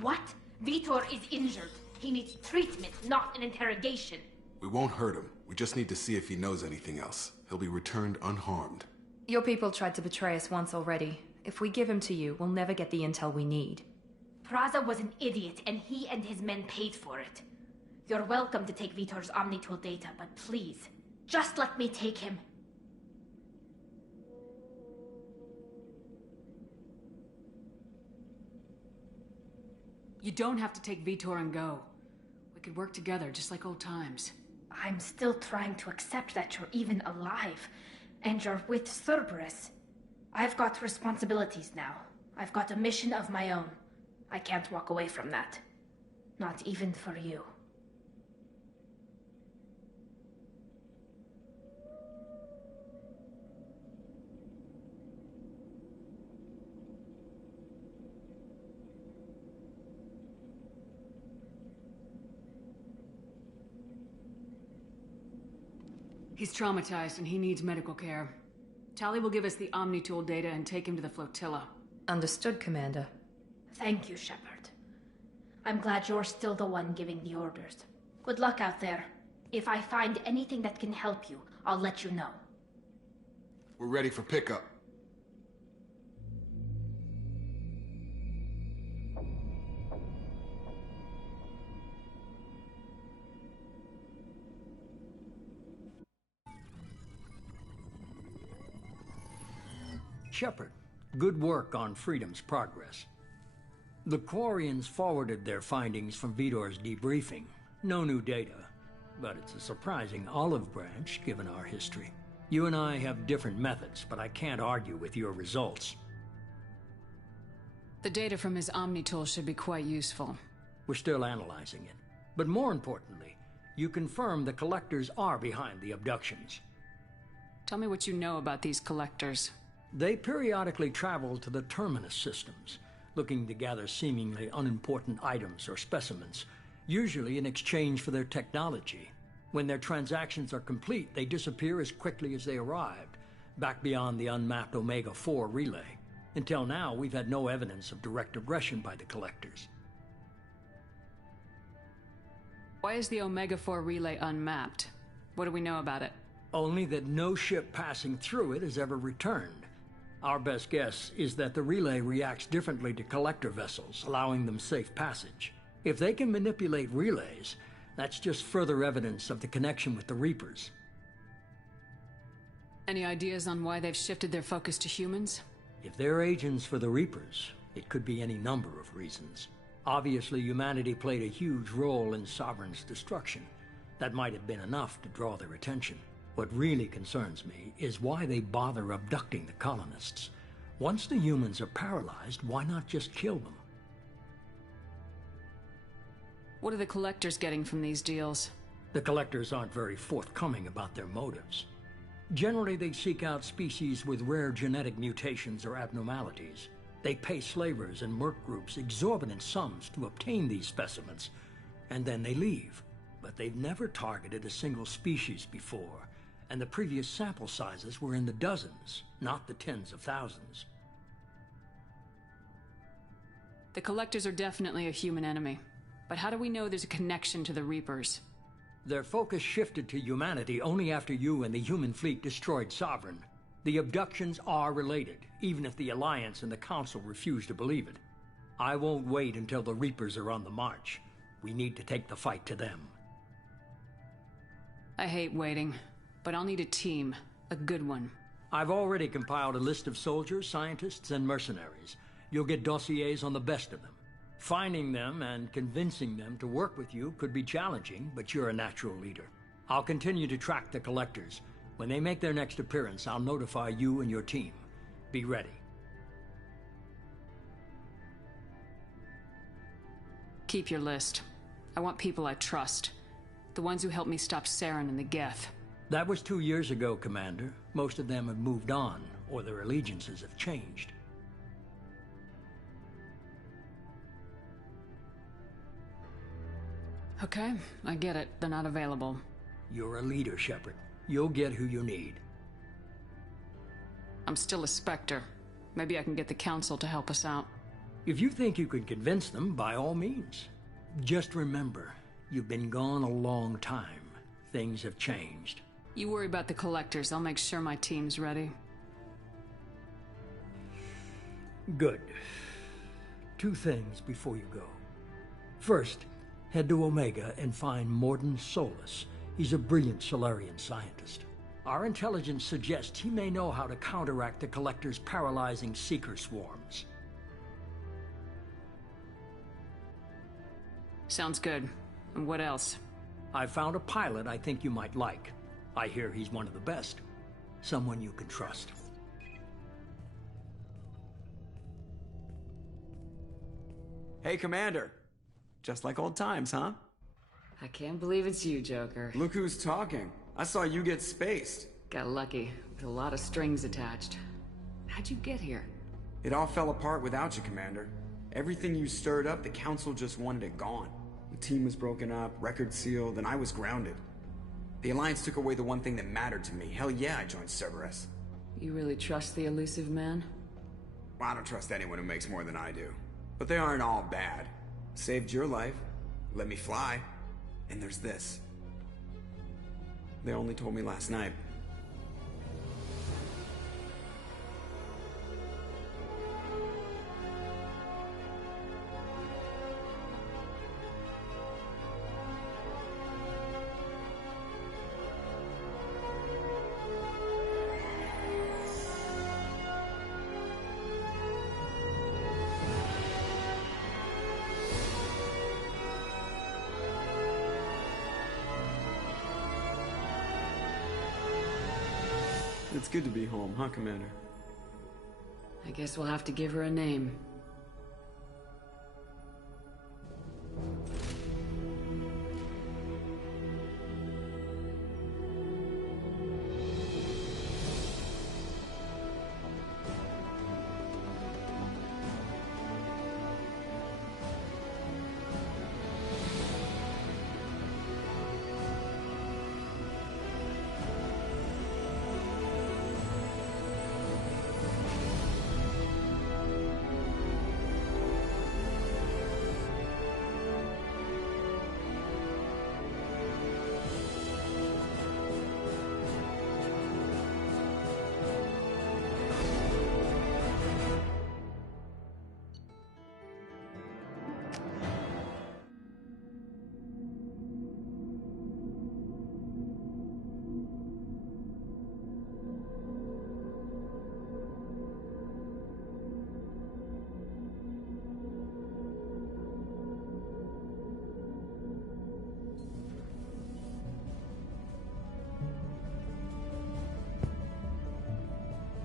What? Vitor is injured. He needs treatment, not an interrogation. We won't hurt him. We just need to see if he knows anything else. He'll be returned unharmed. Your people tried to betray us once already. If we give him to you, we'll never get the intel we need. Praza was an idiot, and he and his men paid for it. You're welcome to take Vitor's Omnitool data, but please, just let me take him. You don't have to take Vitor and go. We could work together, just like old times. I'm still trying to accept that you're even alive, and you're with Cerberus. I've got responsibilities now. I've got a mission of my own. I can't walk away from that. Not even for you. He's traumatized and he needs medical care. Tali will give us the Omnitool data and take him to the flotilla. Understood, Commander. Thank you, Shepard. I'm glad you're still the one giving the orders. Good luck out there. If I find anything that can help you, I'll let you know. We're ready for pickup. Shepard, good work on Freedom's progress. The Quarians forwarded their findings from Vitor's debriefing. No new data, but it's a surprising olive branch given our history. You and I have different methods, but I can't argue with your results. The data from his Omnitool should be quite useful. We're still analyzing it. But more importantly, you confirm the Collectors are behind the abductions. Tell me what you know about these Collectors. They periodically travel to the Terminus systems, looking to gather seemingly unimportant items or specimens, usually in exchange for their technology. When their transactions are complete, they disappear as quickly as they arrived, back beyond the unmapped Omega-4 relay. Until now, we've had no evidence of direct aggression by the Collectors. Why is the Omega-4 relay unmapped? What do we know about it? Only that no ship passing through it has ever returned. Our best guess is that the relay reacts differently to collector vessels, allowing them safe passage. If they can manipulate relays, that's just further evidence of the connection with the Reapers. Any ideas on why they've shifted their focus to humans? If they're agents for the Reapers, it could be any number of reasons. Obviously, humanity played a huge role in Sovereign's destruction. That might have been enough to draw their attention. What really concerns me is why they bother abducting the colonists. Once the humans are paralyzed, why not just kill them? What are the collectors getting from these deals? The collectors aren't very forthcoming about their motives. Generally, they seek out species with rare genetic mutations or abnormalities. They pay slavers and merc groups exorbitant sums to obtain these specimens, and then they leave. But they've never targeted a single species before, and the previous sample sizes were in the dozens, not the tens of thousands. The collectors are definitely a human enemy. But how do we know there's a connection to the Reapers? Their focus shifted to humanity only after you and the human fleet destroyed Sovereign. The abductions are related, even if the Alliance and the Council refuse to believe it. I won't wait until the Reapers are on the march. We need to take the fight to them. I hate waiting, but I'll need a team. A good one. I've already compiled a list of soldiers, scientists, and mercenaries. You'll get dossiers on the best of them. Finding them and convincing them to work with you could be challenging, but you're a natural leader. I'll continue to track the collectors. When they make their next appearance, I'll notify you and your team. Be ready. Keep your list. I want people I trust. The ones who helped me stop Saren and the Geth. That was 2 years ago, Commander. Most of them have moved on, or their allegiances have changed. Okay, I get it. They're not available. You're a leader, Shepard. You'll get who you need. I'm still a Spectre. Maybe I can get the Council to help us out. If you think you can convince them, by all means. Just remember, you've been gone a long time. Things have changed. You worry about the collectors. I'll make sure my team's ready. Good. 2 things before you go. First, head to Omega and find Mordin Solus. He's a brilliant Solarian scientist. Our intelligence suggests he may know how to counteract the Collector's paralyzing Seeker swarms. Sounds good. And what else? I found a pilot I think you might like. I hear he's one of the best. Someone you can trust. Hey, Commander. Just like old times, huh? I can't believe it's you, Joker. Look who's talking. I saw you get spaced. Got lucky, with a lot of strings attached. How'd you get here? It all fell apart without you, Commander. Everything you stirred up, the Council just wanted it gone. The team was broken up, records sealed, and I was grounded. The Alliance took away the one thing that mattered to me. Hell yeah, I joined Cerberus. You really trust the elusive man? Well, I don't trust anyone who makes more than I do. But they aren't all bad. Saved your life, let me fly, and there's this. They only told me last night. It's good to be home, huh, Commander? I guess we'll have to give her a name.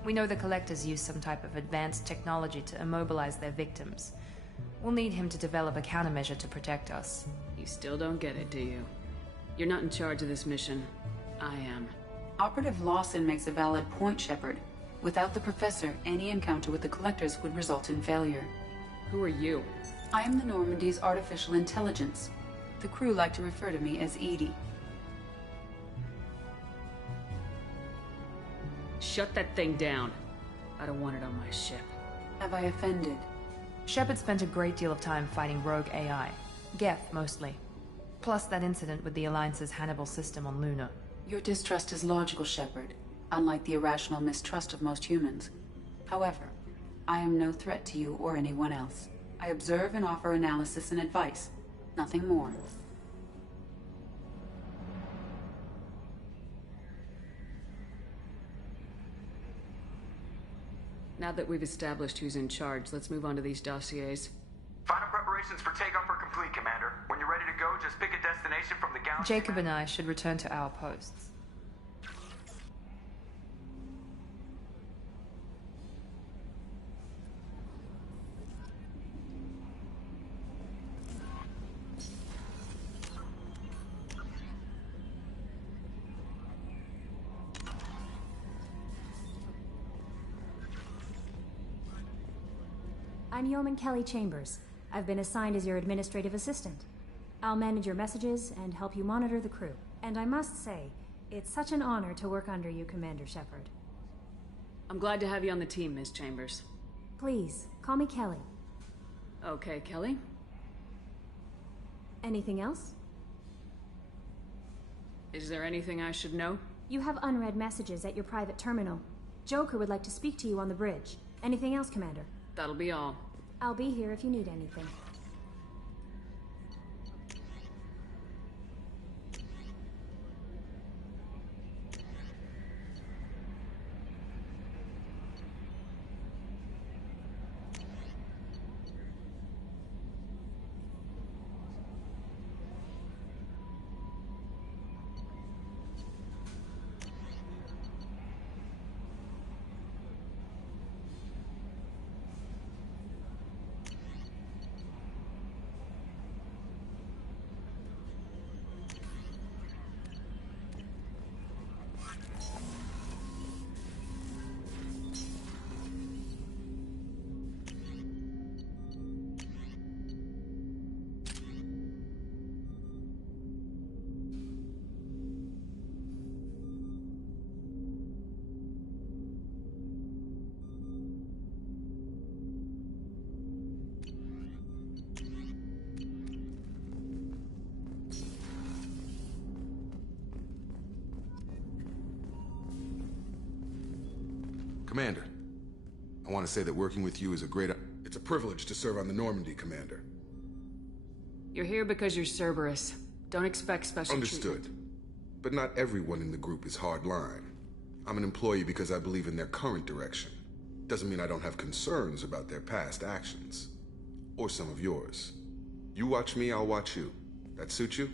We know the Collectors use some type of advanced technology to immobilize their victims. We'll need him to develop a countermeasure to protect us. You still don't get it, do you? You're not in charge of this mission. I am. Operative Lawson makes a valid point, Shepard. Without the Professor, any encounter with the Collectors would result in failure. Who are you? I am the Normandy's artificial intelligence. The crew like to refer to me as Edie. Shut that thing down. I don't want it on my ship. Have I offended? Shepard spent a great deal of time fighting rogue AI. Geth, mostly. Plus that incident with the Alliance's Hannibal system on Luna. Your distrust is logical, Shepard, unlike the irrational mistrust of most humans. However, I am no threat to you or anyone else. I observe and offer analysis and advice. Nothing more. Now that we've established who's in charge, let's move on to these dossiers. Final preparations for takeoff are complete, Commander. When you're ready to go, just pick a destination from the galaxy. Jacob and I should return to our posts. I'm Yeoman Kelly Chambers. I've been assigned as your administrative assistant. I'll manage your messages and help you monitor the crew. And I must say, it's such an honor to work under you, Commander Shepard. I'm glad to have you on the team, Ms. Chambers. Please, call me Kelly. Okay, Kelly. Anything else? Is there anything I should know? You have unread messages at your private terminal. Joker would like to speak to you on the bridge. Anything else, Commander? That'll be all. I'll be here if you need anything. Commander, I want to say that working with you is it's a privilege to serve on the Normandy, Commander. You're here because you're Cerberus. Don't expect special Understood. treatment. But not everyone in the group is hardline. I'm an employee because I believe in their current direction. Doesn't mean I don't have concerns about their past actions. Or some of yours. You watch me, I'll watch you. That suit you?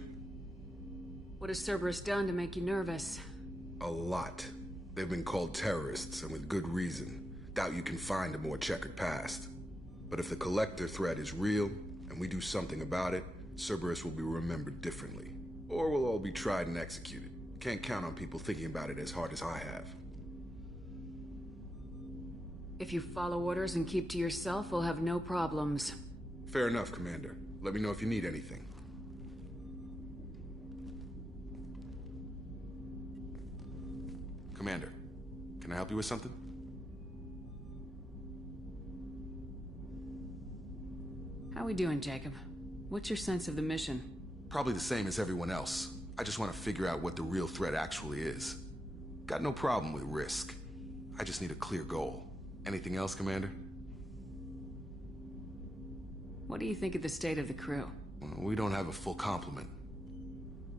What has Cerberus done to make you nervous? A lot. They've been called terrorists, and with good reason. Doubt you can find a more checkered past. But if the Collector threat is real, and we do something about it, Cerberus will be remembered differently. Or we'll all be tried and executed. Can't count on people thinking about it as hard as I have. If you follow orders and keep to yourself, we'll have no problems. Fair enough, Commander. Let me know if you need anything. Commander, can I help you with something? How we doing, Jacob? What's your sense of the mission? Probably the same as everyone else. I just want to figure out what the real threat actually is. Got no problem with risk. I just need a clear goal. Anything else, Commander? What do you think of the state of the crew? Well, we don't have a full complement.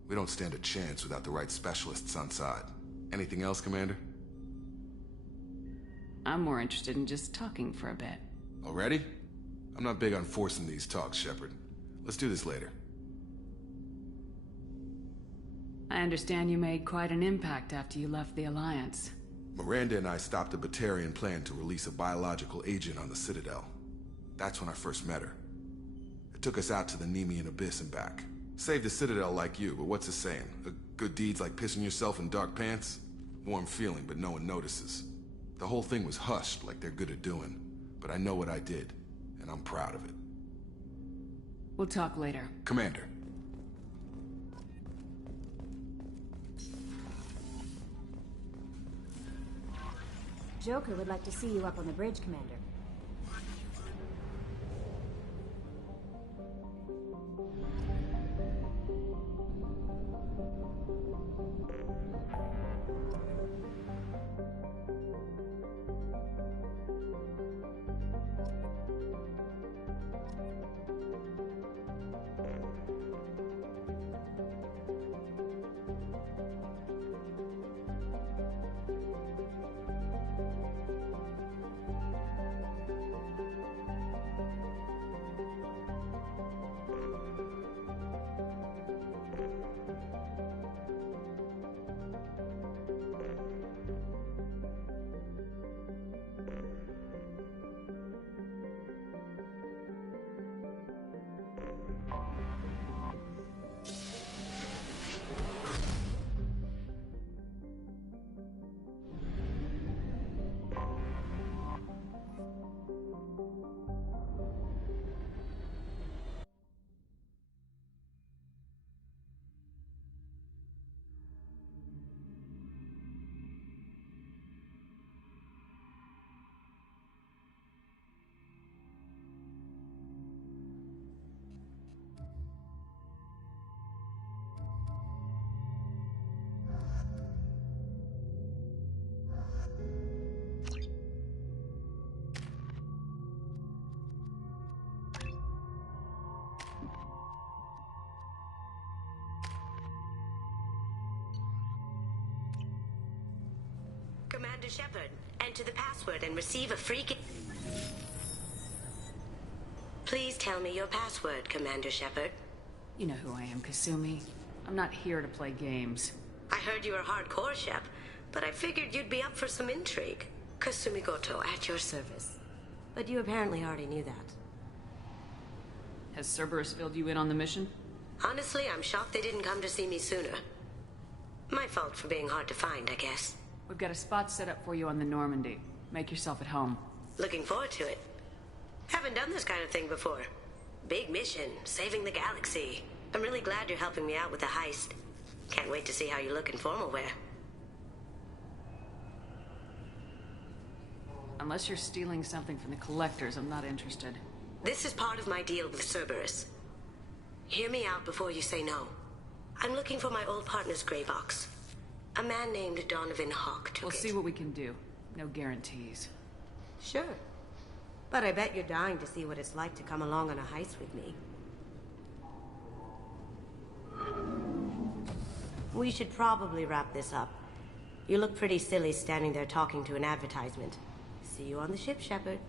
We don't stand a chance without the right specialists on side. Anything else, Commander? I'm more interested in just talking for a bit. Already? I'm not big on forcing these talks, Shepard. Let's do this later. I understand you made quite an impact after you left the Alliance. Miranda and I stopped a Batarian plan to release a biological agent on the Citadel. That's when I first met her. It took us out to the Nemean Abyss and back. Saved the Citadel like you, but what's the saying? A good deed's like pissing yourself in dark pants? Warm feeling, but no one notices. The whole thing was hushed, like they're good at doing. But I know what I did, and I'm proud of it. We'll talk later. Commander. Joker would like to see you up on the bridge, Commander. Commander Shepard, enter the password and receive a free gift. Please tell me your password, Commander Shepard. You know who I am, Kasumi. I'm not here to play games. I heard you were hardcore, Shep, but I figured you'd be up for some intrigue. Kasumi Goto, at your service. But you apparently already knew that. Has Cerberus filled you in on the mission? Honestly, I'm shocked they didn't come to see me sooner. My fault for being hard to find, I guess. We've got a spot set up for you on the Normandy. Make yourself at home. Looking forward to it. Haven't done this kind of thing before. Big mission, saving the galaxy. I'm really glad you're helping me out with the heist. Can't wait to see how you look in formal wear. Unless you're stealing something from the collectors, I'm not interested. This is part of my deal with Cerberus. Hear me out before you say no. I'm looking for my old partner's gray box. A man named Donovan Hawk took it. We'll see what we can do. No guarantees. Sure. But I bet you're dying to see what it's like to come along on a heist with me. We should probably wrap this up. You look pretty silly standing there talking to an advertisement. See you on the ship, Shepard.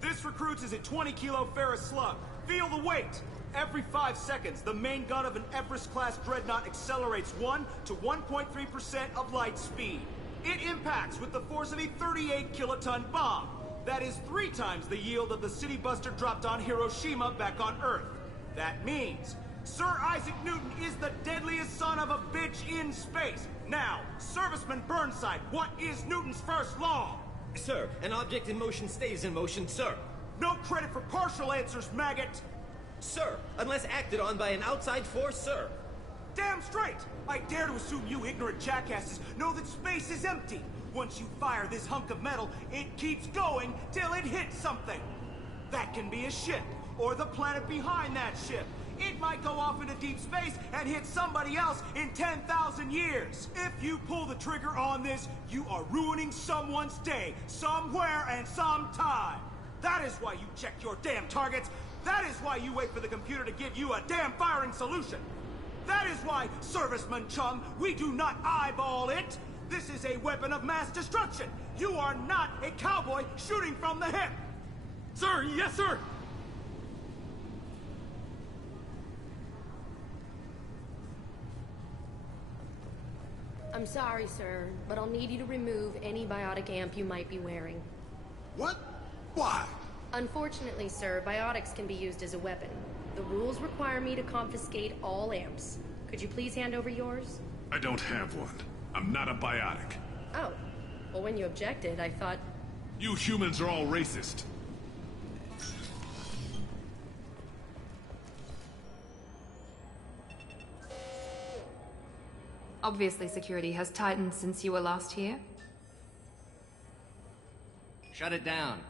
This recruits is a 20-kilo ferrous slug. Feel the weight! Every 5 seconds, the main gun of an Everest-class dreadnought accelerates 1 to 1.3% of light speed. It impacts with the force of a 38-kiloton bomb. That is 3 times the yield of the city buster dropped on Hiroshima back on Earth. That means Sir Isaac Newton is the deadliest son of a bitch in space. Now, Serviceman Burnside, what is Newton's first law? Sir, an object in motion stays in motion, sir. No credit for partial answers, maggot! Sir, unless acted on by an outside force, sir. Damn straight! I dare to assume you ignorant jackasses know that space is empty. Once you fire this hunk of metal, it keeps going till it hits something. That can be a ship, or the planet behind that ship. It might go off into deep space and hit somebody else in 10,000 years. If you pull the trigger on this, you are ruining someone's day, somewhere and sometime. That is why you check your damn targets. That is why you wait for the computer to give you a damn firing solution. That is why, Serviceman Chum, we do not eyeball it. This is a weapon of mass destruction. You are not a cowboy shooting from the hip. Sir, yes, sir! I'm sorry, sir, but I'll need you to remove any biotic amp you might be wearing. What? Why? Unfortunately, sir, biotics can be used as a weapon. The rules require me to confiscate all amps. Could you please hand over yours? I don't have one. I'm not a biotic. Oh. Well, when you objected, I thought... You humans are all racist. Obviously, security has tightened since you were last here. Shut it down.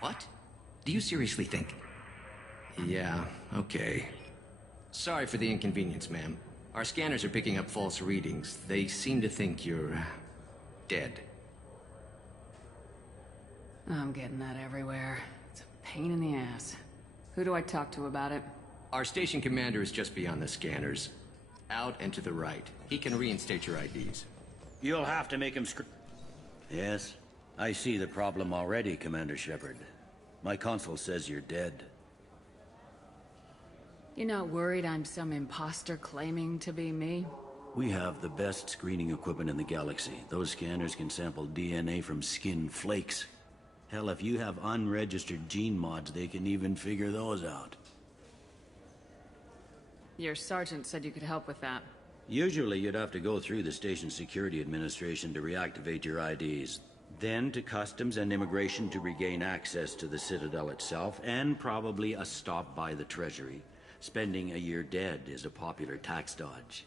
What? Do you seriously think? Yeah, okay. Sorry for the inconvenience, ma'am. Our scanners are picking up false readings. They seem to think you're... dead. I'm getting that everywhere. It's a pain in the ass. Who do I talk to about it? Our station commander is just beyond the scanners. Out and to the right. He can reinstate your IDs. You'll have to make him Yes, I see the problem already, Commander Shepard. My console says you're dead. You're not worried I'm some imposter claiming to be me? We have the best screening equipment in the galaxy. Those scanners can sample DNA from skin flakes. Hell, if you have unregistered gene mods, they can even figure those out. Your sergeant said you could help with that. Usually you'd have to go through the station security administration to reactivate your IDs. Then to customs and immigration to regain access to the Citadel itself, and probably a stop by the Treasury. Spending a year dead is a popular tax dodge.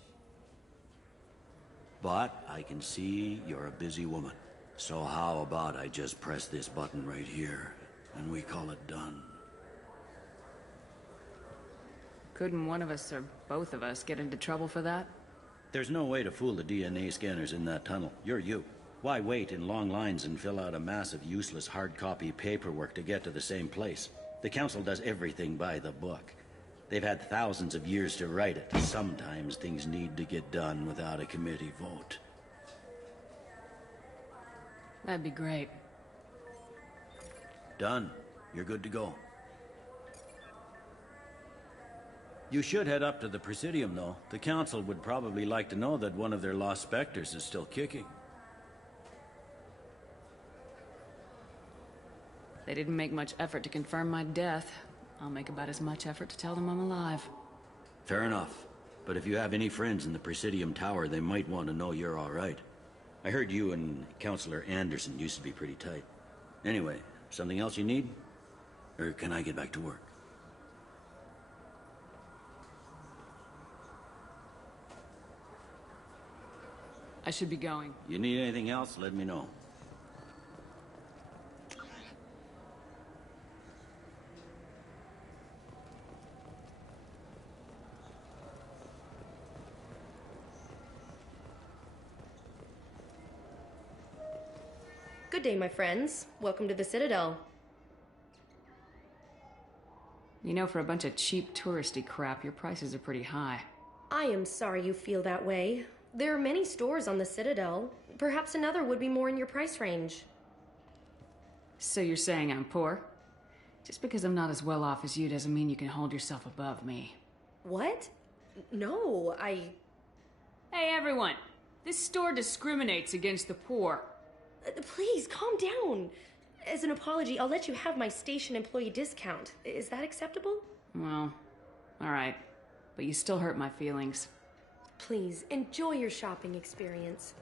But I can see you're a busy woman. So how about I just press this button right here, and we call it done? Couldn't one of us or both of us get into trouble for that? There's no way to fool the DNA scanners in that tunnel. You're you. Why wait in long lines and fill out a massive useless hard copy paperwork to get to the same place? The Council does everything by the book. They've had thousands of years to write it. Sometimes things need to get done without a committee vote. That'd be great. Done. You're good to go. You should head up to the Presidium, though. The Council would probably like to know that one of their lost specters is still kicking. They didn't make much effort to confirm my death. I'll make about as much effort to tell them I'm alive. Fair enough. But if you have any friends in the Presidium Tower, they might want to know you're all right. I heard you and Counselor Anderson used to be pretty tight. Anyway, something else you need? Or can I get back to work? I should be going. You need anything else, let me know. Good day, my friends. Welcome to the Citadel. You know, for a bunch of cheap touristy crap, your prices are pretty high. I am sorry you feel that way. There are many stores on the Citadel. Perhaps another would be more in your price range. So you're saying I'm poor? Just because I'm not as well off as you doesn't mean you can hold yourself above me. What? No, Hey, everyone! This store discriminates against the poor. Please, calm down. As an apology, I'll let you have my station employee discount. Is that acceptable? Well, alright. But you still hurt my feelings. Please, enjoy your shopping experience.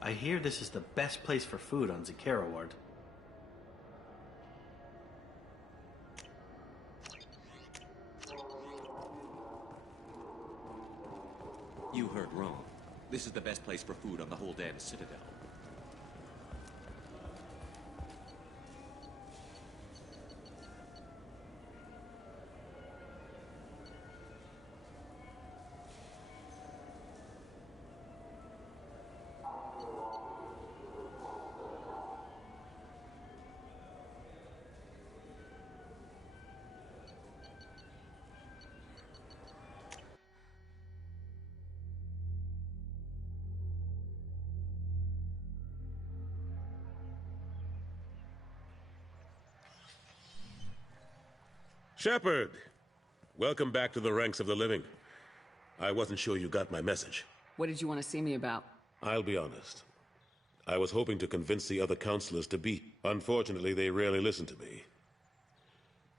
I hear this is the best place for food on Zakera Ward. You heard wrong. This is the best place for food on the whole damn Citadel. Shepard! Welcome back to the ranks of the living. I wasn't sure you got my message. What did you want to see me about? I'll be honest. I was hoping to convince the other counselors to be. Unfortunately, they rarely listen to me.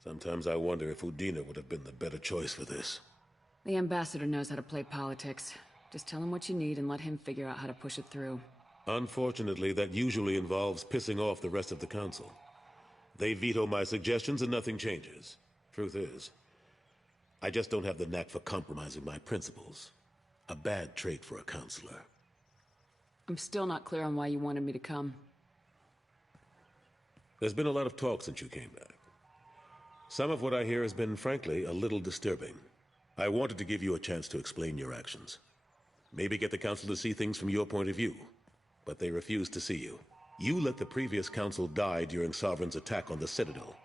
Sometimes I wonder if Udina would have been the better choice for this. The ambassador knows how to play politics. Just tell him what you need and let him figure out how to push it through. Unfortunately, that usually involves pissing off the rest of the council. They veto my suggestions and nothing changes. Truth is, I just don't have the knack for compromising my principles. A bad trait for a counselor. I'm still not clear on why you wanted me to come. There's been a lot of talk since you came back. Some of what I hear has been, frankly, a little disturbing. I wanted to give you a chance to explain your actions. Maybe get the council to see things from your point of view. But they refuse to see you. You let the previous council die during Sovereign's attack on the Citadel.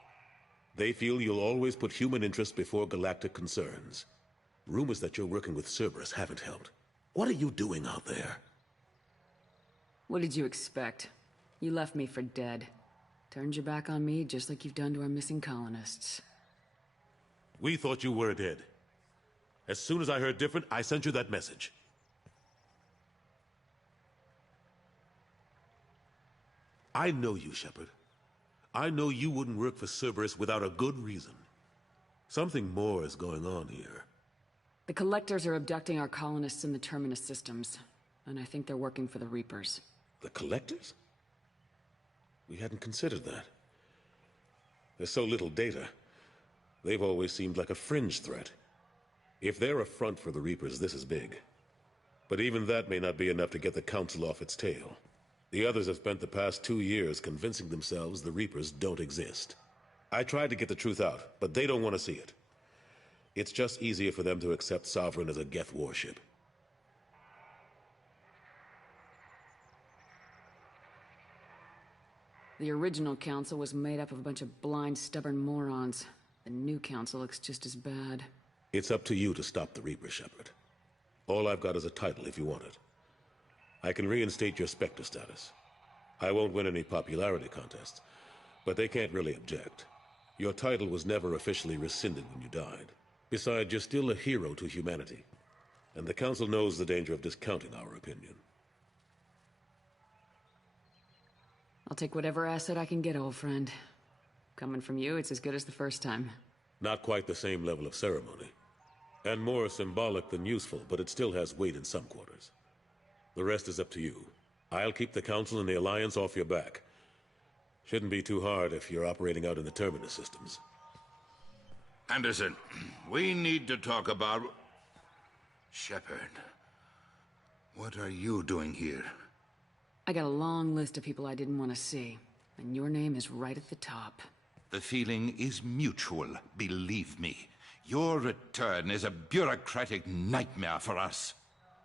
They feel you'll always put human interests before galactic concerns. Rumors that you're working with Cerberus haven't helped. What are you doing out there? What did you expect? You left me for dead. Turned your back on me just like you've done to our missing colonists. We thought you were dead. As soon as I heard different, I sent you that message. I know you, Shepard. I know you wouldn't work for Cerberus without a good reason. Something more is going on here. The Collectors are abducting our colonists in the Terminus systems, and I think they're working for the Reapers. The Collectors? We hadn't considered that. There's so little data. They've always seemed like a fringe threat. If they're a front for the Reapers, this is big. But even that may not be enough to get the Council off its tail. The others have spent the past 2 years convincing themselves the Reapers don't exist. I tried to get the truth out, but they don't want to see it. It's just easier for them to accept Sovereign as a Geth warship. The original council was made up of a bunch of blind, stubborn morons. The new council looks just as bad. It's up to you to stop the Reaper, Shepard. All I've got is a title if you want it. I can reinstate your Spectre status. I won't win any popularity contests, but they can't really object. Your title was never officially rescinded when you died. Besides, you're still a hero to humanity, and the Council knows the danger of discounting our opinion. I'll take whatever asset I can get, old friend. Coming from you, it's as good as the first time. Not quite the same level of ceremony, and more symbolic than useful, but it still has weight in some quarters. The rest is up to you. I'll keep the Council and the Alliance off your back. Shouldn't be too hard if you're operating out in the Terminus systems. Anderson, we need to talk about... Shepard. What are you doing here? I got a long list of people I didn't want to see, and your name is right at the top. The feeling is mutual, believe me. Your return is a bureaucratic nightmare for us.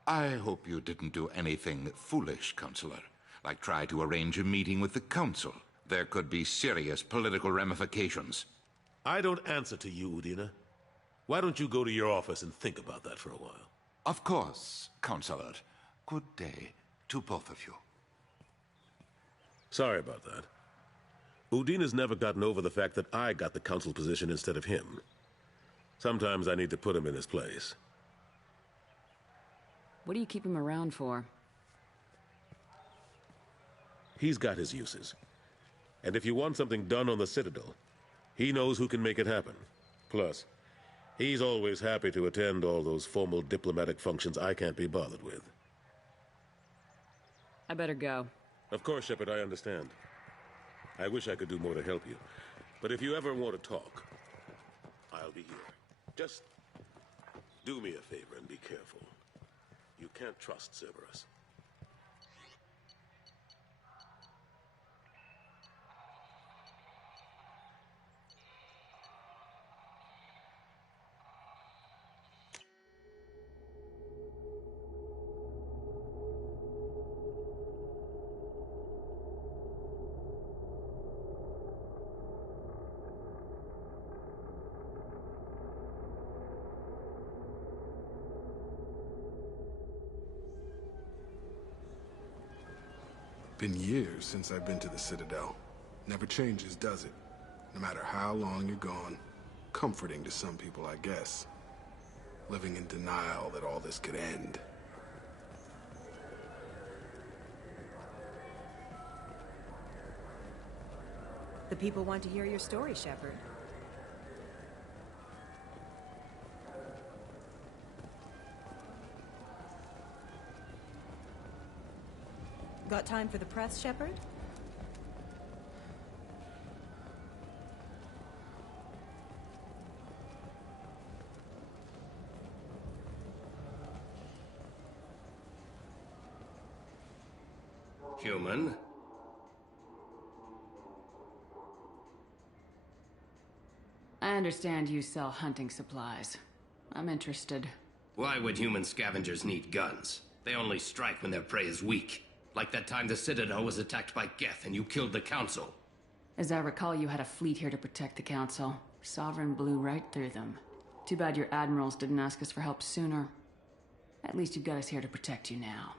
I hope you didn't do anything foolish, Counselor, like try to arrange a meeting with the Council. There could be serious political ramifications. I don't answer to you, Udina. Why don't you go to your office and think about that for a while? Of course, Counselor. Good day to both of you. Sorry about that. Udina's never gotten over the fact that I got the Council position instead of him. Sometimes I need to put him in his place. What do you keep him around for? He's got his uses. And if you want something done on the Citadel, he knows who can make it happen. Plus, he's always happy to attend all those formal diplomatic functions I can't be bothered with. I better go. Of course, Shepard, I understand. I wish I could do more to help you. But if you ever want to talk, I'll be here. Just do me a favor and be careful. You can't trust Cerberus. Been years since I've been to the Citadel. Never changes, does it? No matter how long you're gone. Comforting to some people, I guess. Living in denial that all this could end. The people want to hear your story, Shepard. Got time for the press, Shepard? Human? I understand you sell hunting supplies. I'm interested. Why would human scavengers need guns? They only strike when their prey is weak. Like that time the Citadel was attacked by Geth and you killed the Council. As I recall, you had a fleet here to protect the Council. Sovereign blew right through them. Too bad your admirals didn't ask us for help sooner. At least you've got us here to protect you now.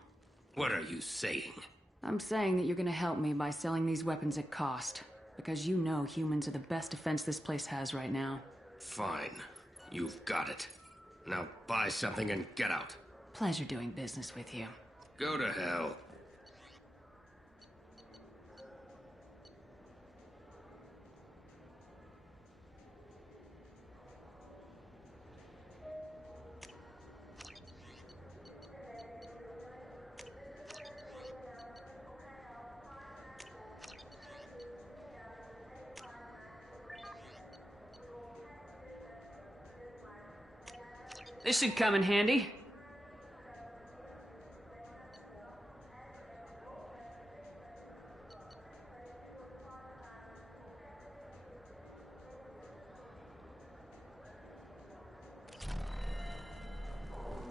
What are you saying? I'm saying that you're gonna help me by selling these weapons at cost. Because you know humans are the best defense this place has right now. Fine. You've got it. Now buy something and get out. Pleasure doing business with you. Go to hell. This should come in handy.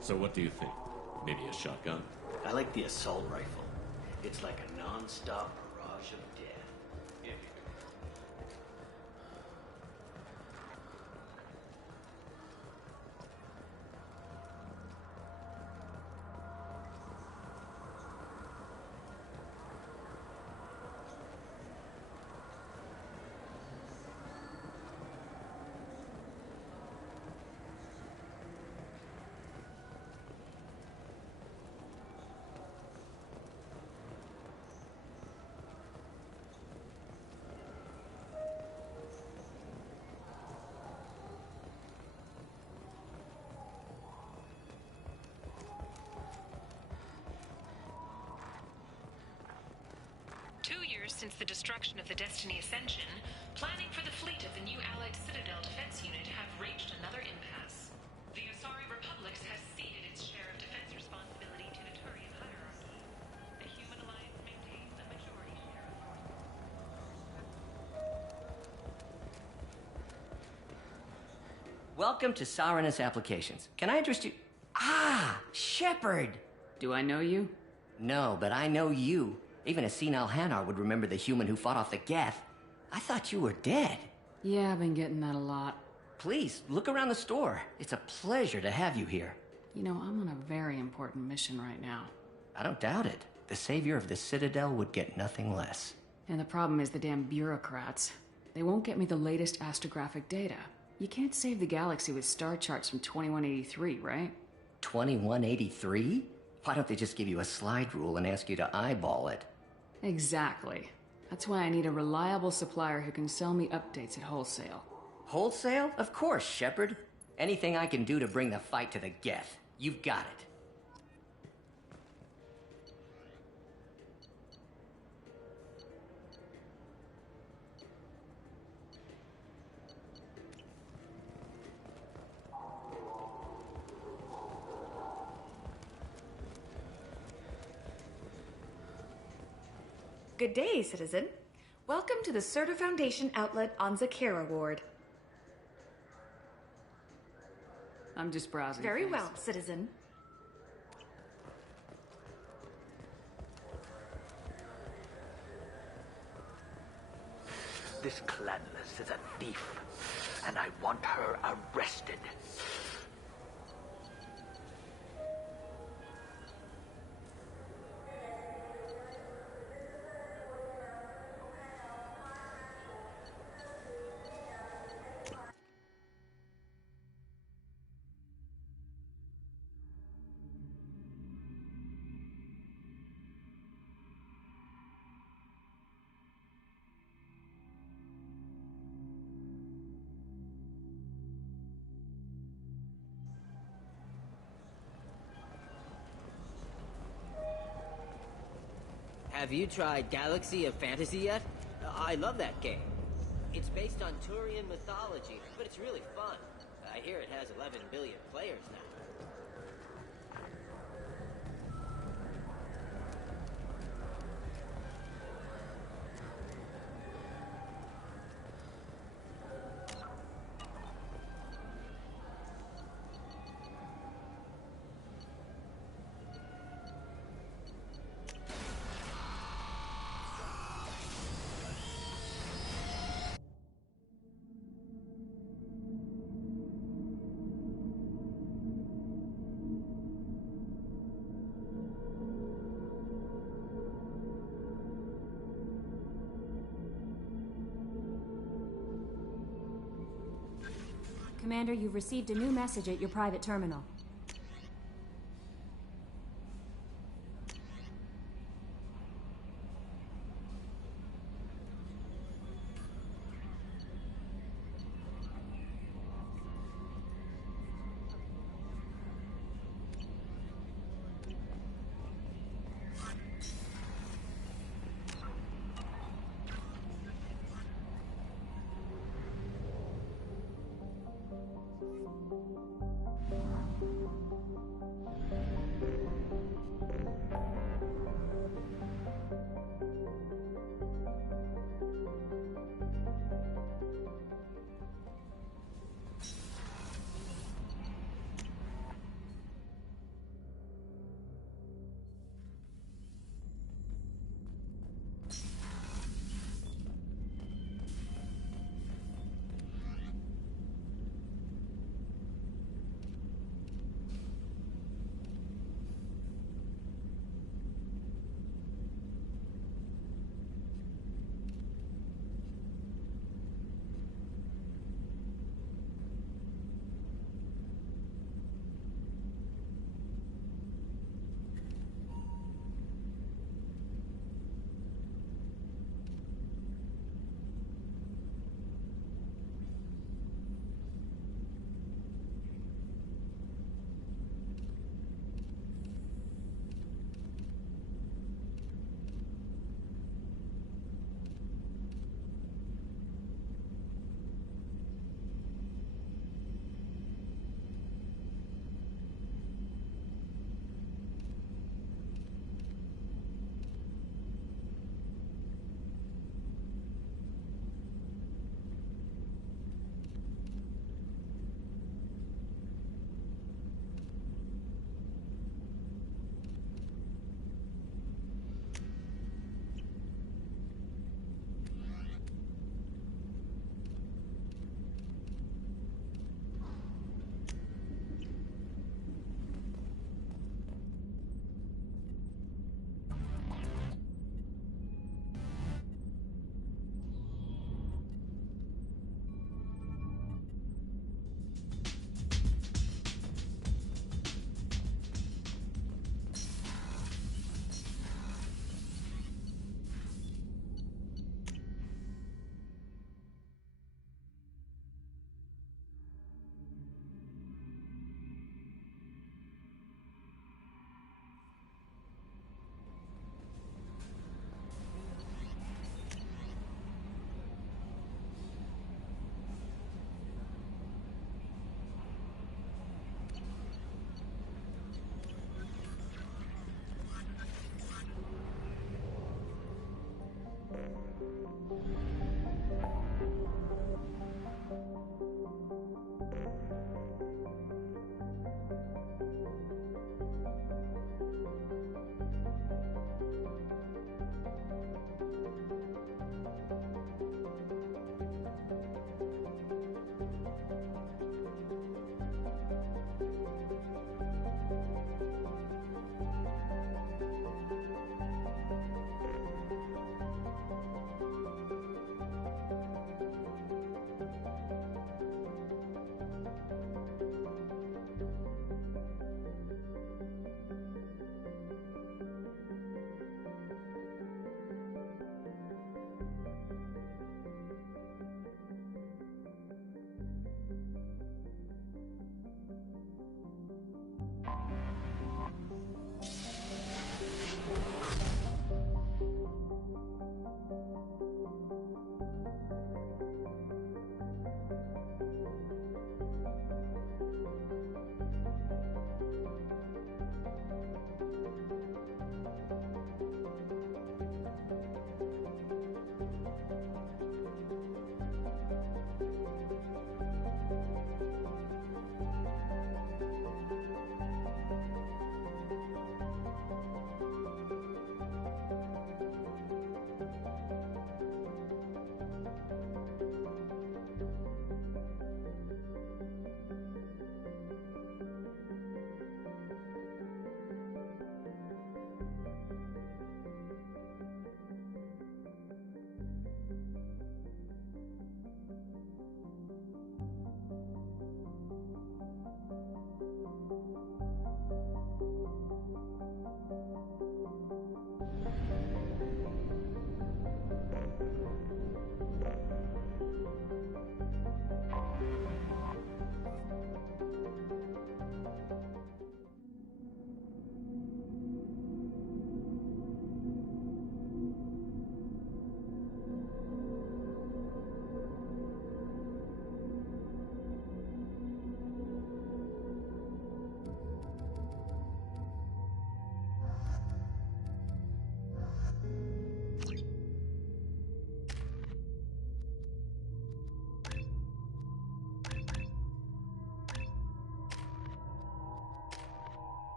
So what do you think? Maybe a shotgun? I like the assault rifle. It's like a non-stop barrage of death. Since the destruction of the Destiny Ascension, planning for the fleet of the new Allied Citadel Defense Unit have reached another impasse. The Asari Republics has ceded its share of defense responsibility to the Turian hierarchy. The Human Alliance maintains a majority share of Welcome to Sarenus Applications. Can I interest you? Ah, Shepard! Do I know you? No, but I know you. Even a senile Hanar would remember the human who fought off the Geth. I thought you were dead. Yeah, I've been getting that a lot. Please, look around the store. It's a pleasure to have you here. You know, I'm on a very important mission right now. I don't doubt it. The savior of the Citadel would get nothing less. And the problem is the damn bureaucrats. They won't get me the latest astrographic data. You can't save the galaxy with star charts from 2183, right? 2183? Why don't they just give you a slide rule and ask you to eyeball it? Exactly. That's why I need a reliable supplier who can sell me updates at wholesale. Wholesale? Of course, Shepard. Anything I can do to bring the fight to the Geth. You've got it. Good day, citizen. Welcome to the Serta Foundation outlet on Zakera Ward. I'm just browsing. Very things. well, citizen. This Clanless is a thief, and I want her arrested. Have you tried Galaxy of Fantasy yet? I love that game. It's based on Turian mythology, but it's really fun. I hear it has 11 billion players now. Commander, you've received a new message at your private terminal.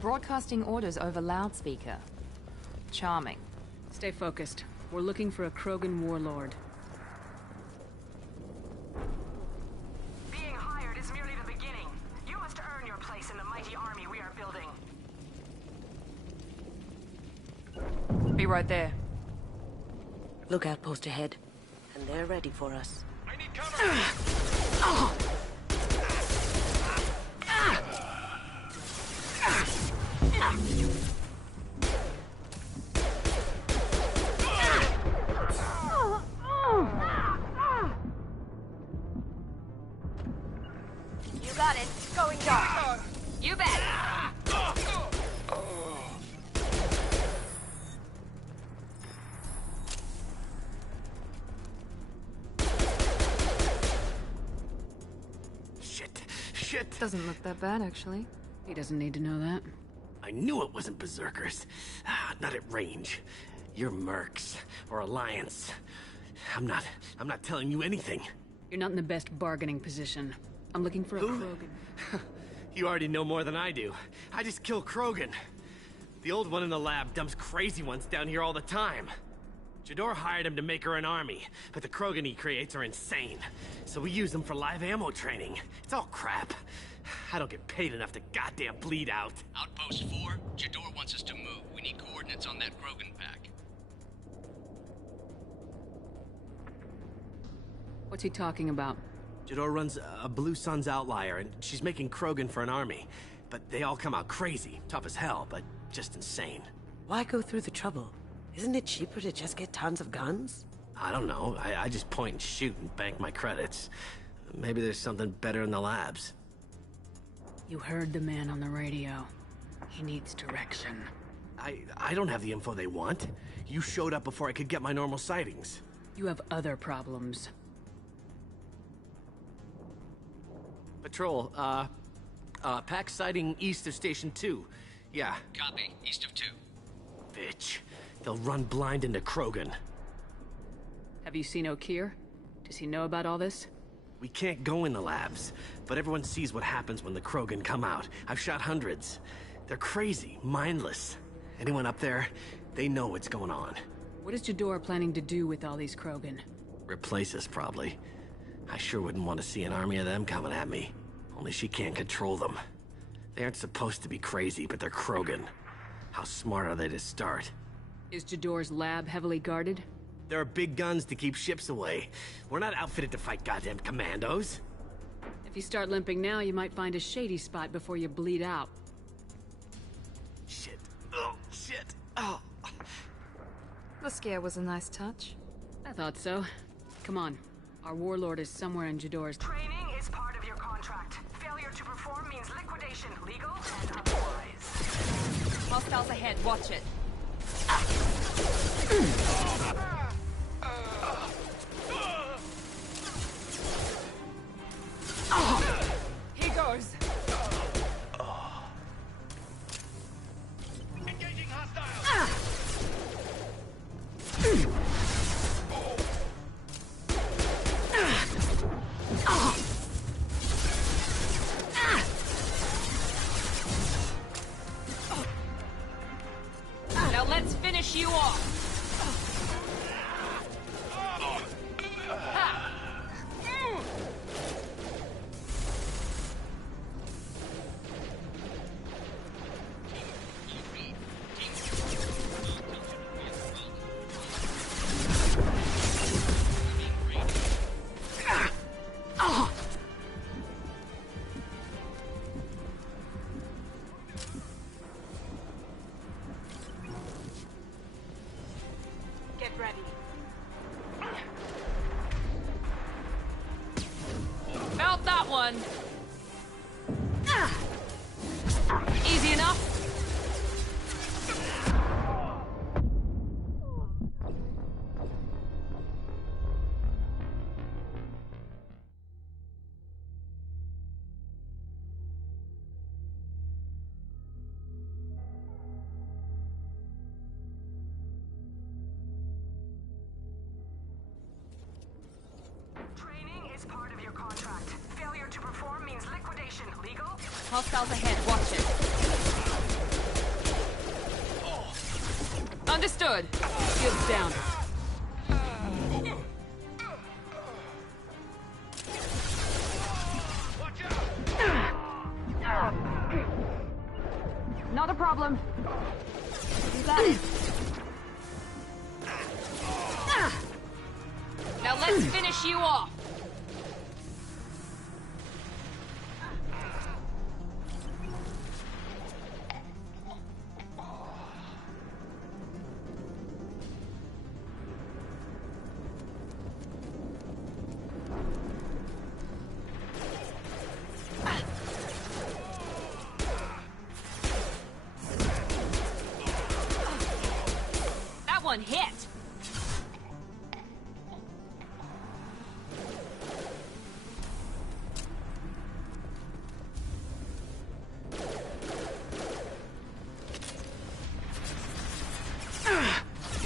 Broadcasting orders over loudspeaker. Charming. Stay focused. We're looking for a Krogan warlord. Being hired is merely the beginning. You must earn your place in the mighty army we are building. Be right there. Look outpost ahead, and they're ready for us. I need cover! You got it. Going dark. You bet. Shit. Doesn't look that bad, actually. He doesn't need to know that. I knew it wasn't berserkers. Not at range. You're mercs or Alliance. I'm not telling you anything. You're not in the best bargaining position. I'm looking for a Krogan. You already know more than I do. I just kill Krogan. The old one in the lab dumps crazy ones down here all the time. Jador hired him to make her an army, but the Krogan he creates are insane. So we use them for live ammo training. It's all crap. I don't get paid enough to goddamn bleed out. Outpost 4, Jador wants us to move. We need coordinates on that Krogan pack. What's he talking about? Jador runs a Blue Suns outlier, and she's making Krogan for an army. But they all come out crazy, tough as hell, but just insane. Why go through the trouble? Isn't it cheaper to just get tons of guns? I don't know. I just point and shoot and bank my credits. Maybe there's something better in the labs. You heard the man on the radio. He needs direction. I don't have the info they want. You showed up before I could get my normal sightings. You have other problems. Patrol, pack sighting east of Station 2. Yeah. Copy. East of 2. Bitch. They'll run blind into Krogan. Have you seen O'Keir? Does he know about all this? We can't go in the labs, but everyone sees what happens when the Krogan come out. I've shot hundreds. They're crazy, mindless. Anyone up there, they know what's going on. What is Jador planning to do with all these Krogan? Replace us, probably. I sure wouldn't want to see an army of them coming at me. Only she can't control them. They aren't supposed to be crazy, but they're Krogan. How smart are they to start? Is Jador's lab heavily guarded? There are big guns to keep ships away. We're not outfitted to fight goddamn commandos. If you start limping now, you might find a shady spot before you bleed out. Shit. Oh, shit. Oh. The scare was a nice touch. I thought so. Come on. Our warlord is somewhere in Jador's... Training is part of your contract. Failure to perform means liquidation, legal and otherwise. Hostiles ahead, watch it. Here goes. Engaging hostiles. Now let's finish you off. one. Easy enough. Training is part of your contract. Failure to perform means liquidation. Legal? Hostiles ahead, watch it. Understood. Shields down. Not a problem. You got it. Now let's finish you off. That one hit.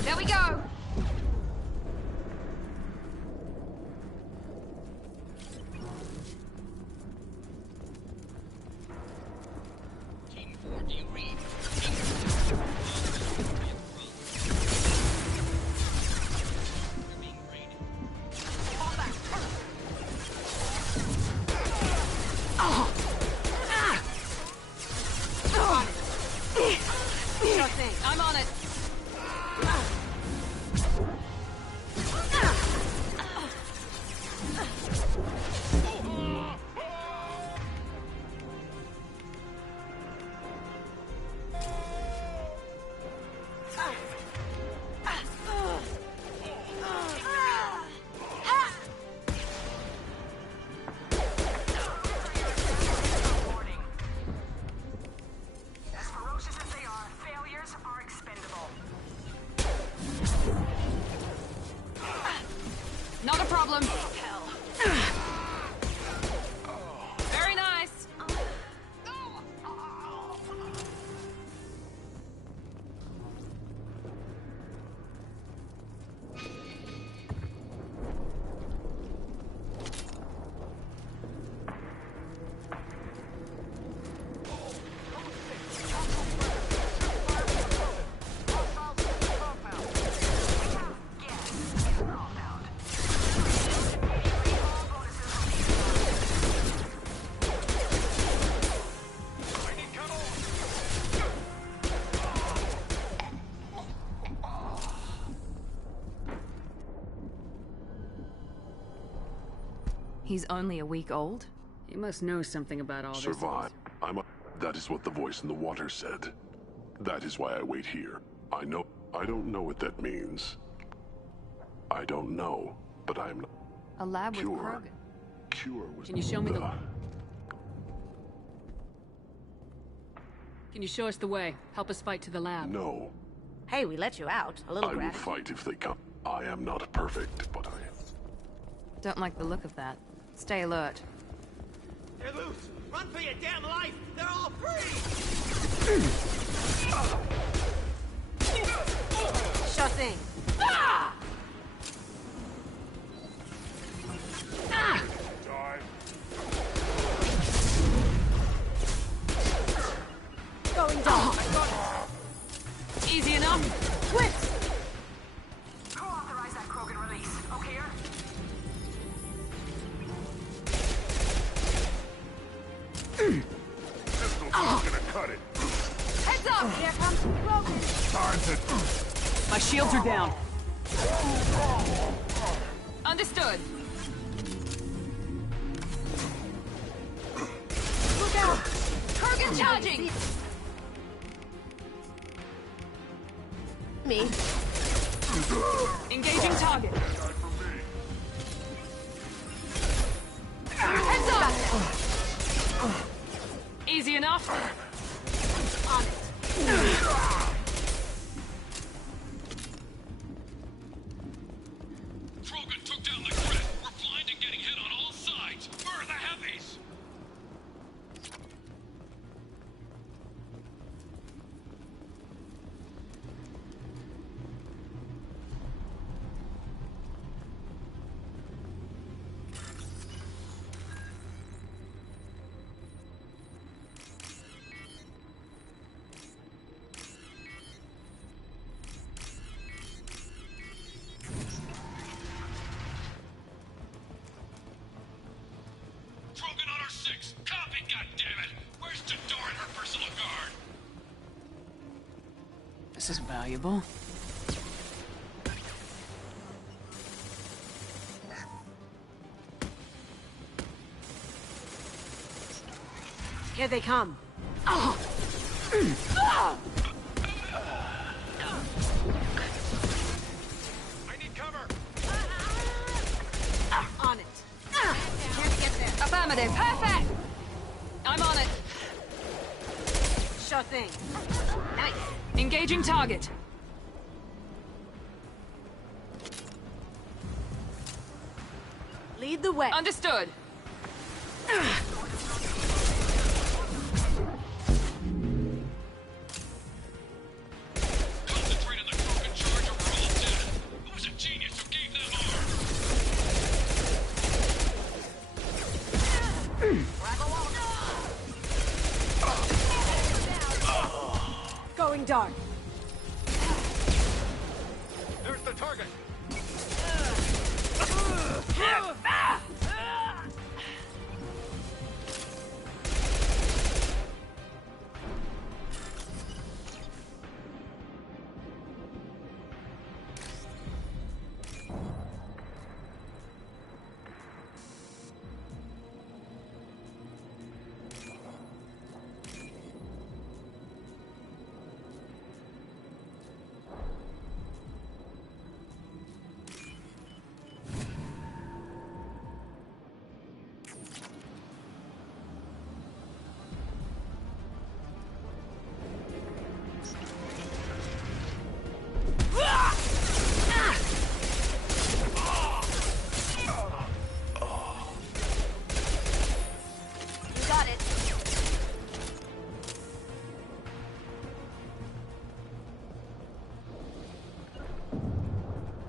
There we go. Team 4, do you read? Sure thing. I'm on it. As ferocious as they are, failures are expendable. Not a problem. Very nice. He's only a week old? He must know something about all this. Survive. That is what the voice in the water said. That is why I wait here. I don't know what that means. I don't know, but I am A lab with Cure. Krogan. Cure was Can you show me the... Can you show us the way? Help us fight to the lab. No. Hey, we let you out. A little I will gratitude. fight if they come. I am not perfect, but I am. Don't like the look of that. Stay alert. They're loose! Run for your damn life! They're all free! Sure thing. Ah! Ah! Going down. Easy enough. Twist! Co-authorize that Krogan release. Okay? Pistol's not gonna cut it. Heads up! Here comes Krogan. Time to... My shields are down. Understood. Look out! Krogan charging! Me. Engaging target. Heads up! On it. Krogan took down the grid. We're blind and getting hit on all sides. Where are the heavies? Krogan on our 6. Copy, goddammit! Where's Jador and her personal guard? This is valuable. Here they come. I need cover! On it. Can't get there. Affirmative. Perfect! I'm on it. Sure thing. Nice. Engaging target. Lead the way. Understood. Concentrate on the Krogan charge or we're all dead. Who was a genius who gave them arms? Going dark. There's the target.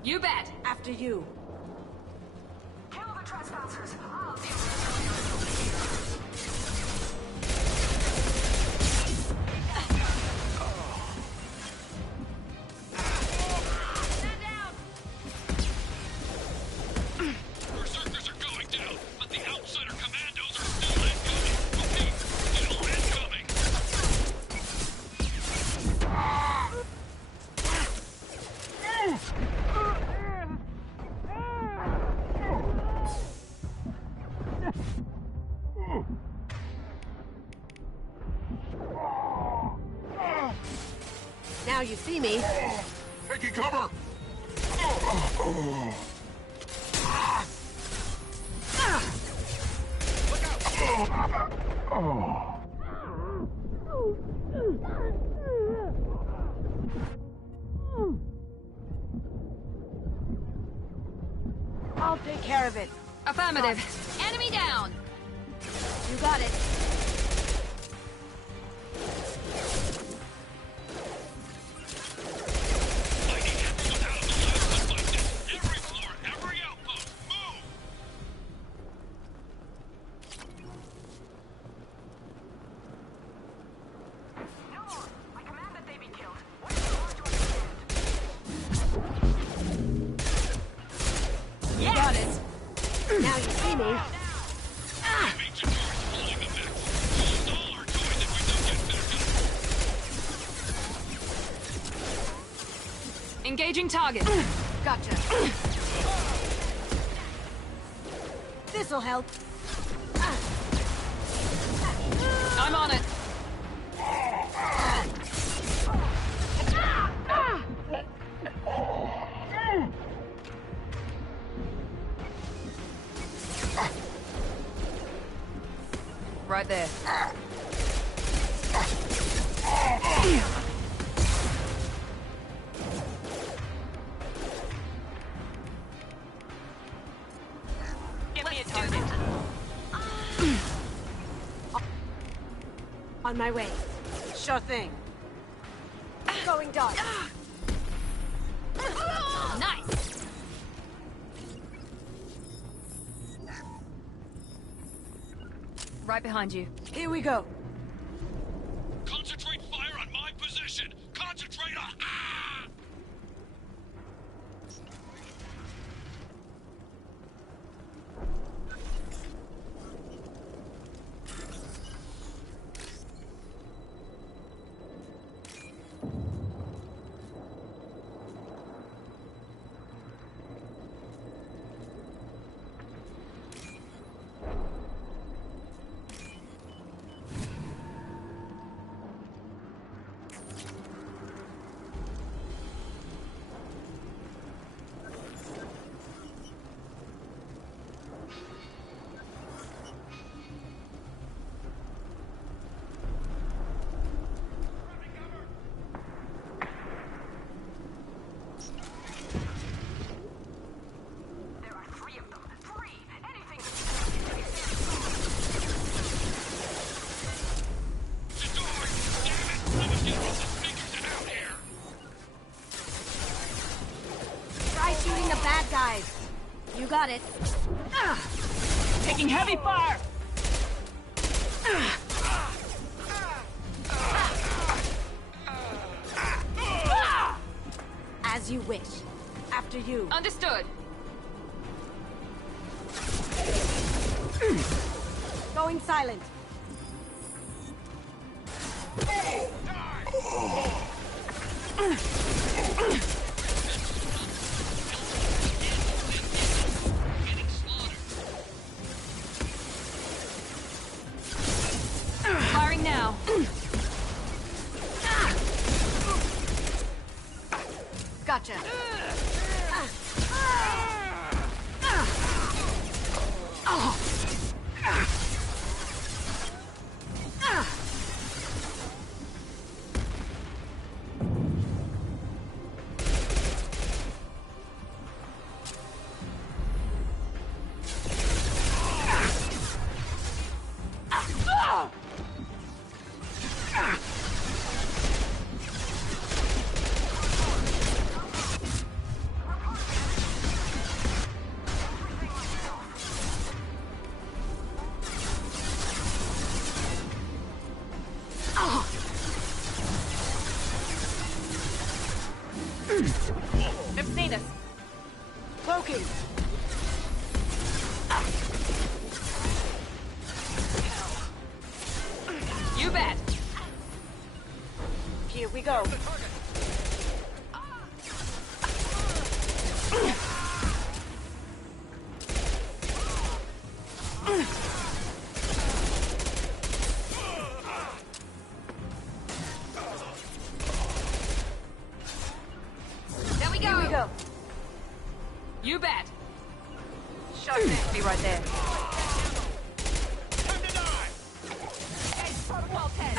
You bet. After you. Kill the trespassers. I'll deal Berserkers are going down, but the outsider commandos are still incoming. Repeat, still incoming. Now you see me. Taking cover! I'll take care of it. Affirmative. Enemy down. You got it. Every floor, every outpost, move! no more. I command that they be killed. Wait for orders to expand. You got it. Now you see me. Engaging target. Gotcha. This'll help. I'm on it. Right there. Give me a target. On my way. Sure thing. Going dark. Nice! Right behind you. Here we go. Concentrate fire on my position! Concentrate on... Ah! Try shooting the bad guys. You got it. Taking heavy fire! As you wish. After you. Understood. Going silent. Firing now. Gotcha. They've seen us. Cloaking. You bet. Here we go. There we go. Here we go. You bet. Sure thing. Be right there. Protocol 10.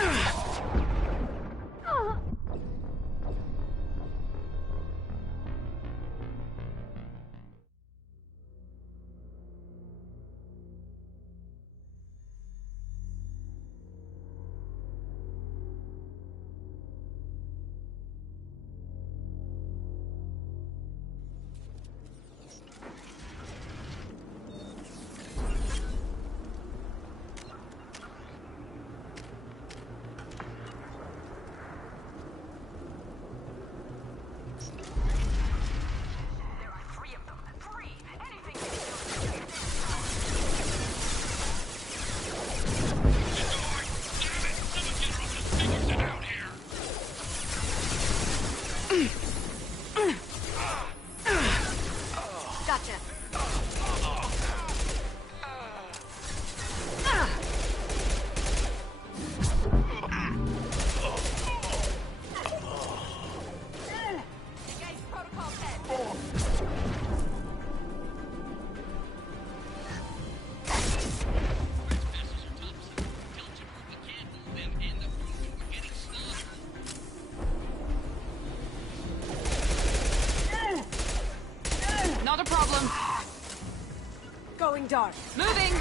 Going dark. Moving!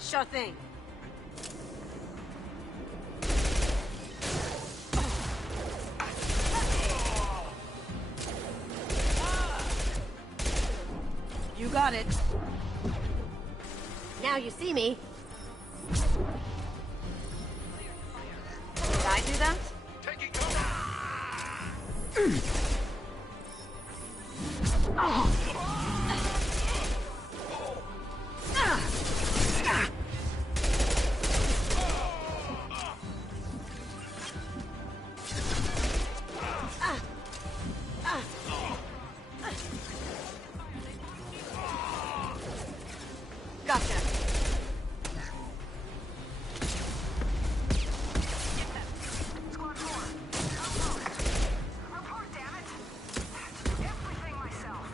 Sure thing. You got it. Now you see me. Did I do that? Gotcha. Squad 4. Report, damn it. Everything myself.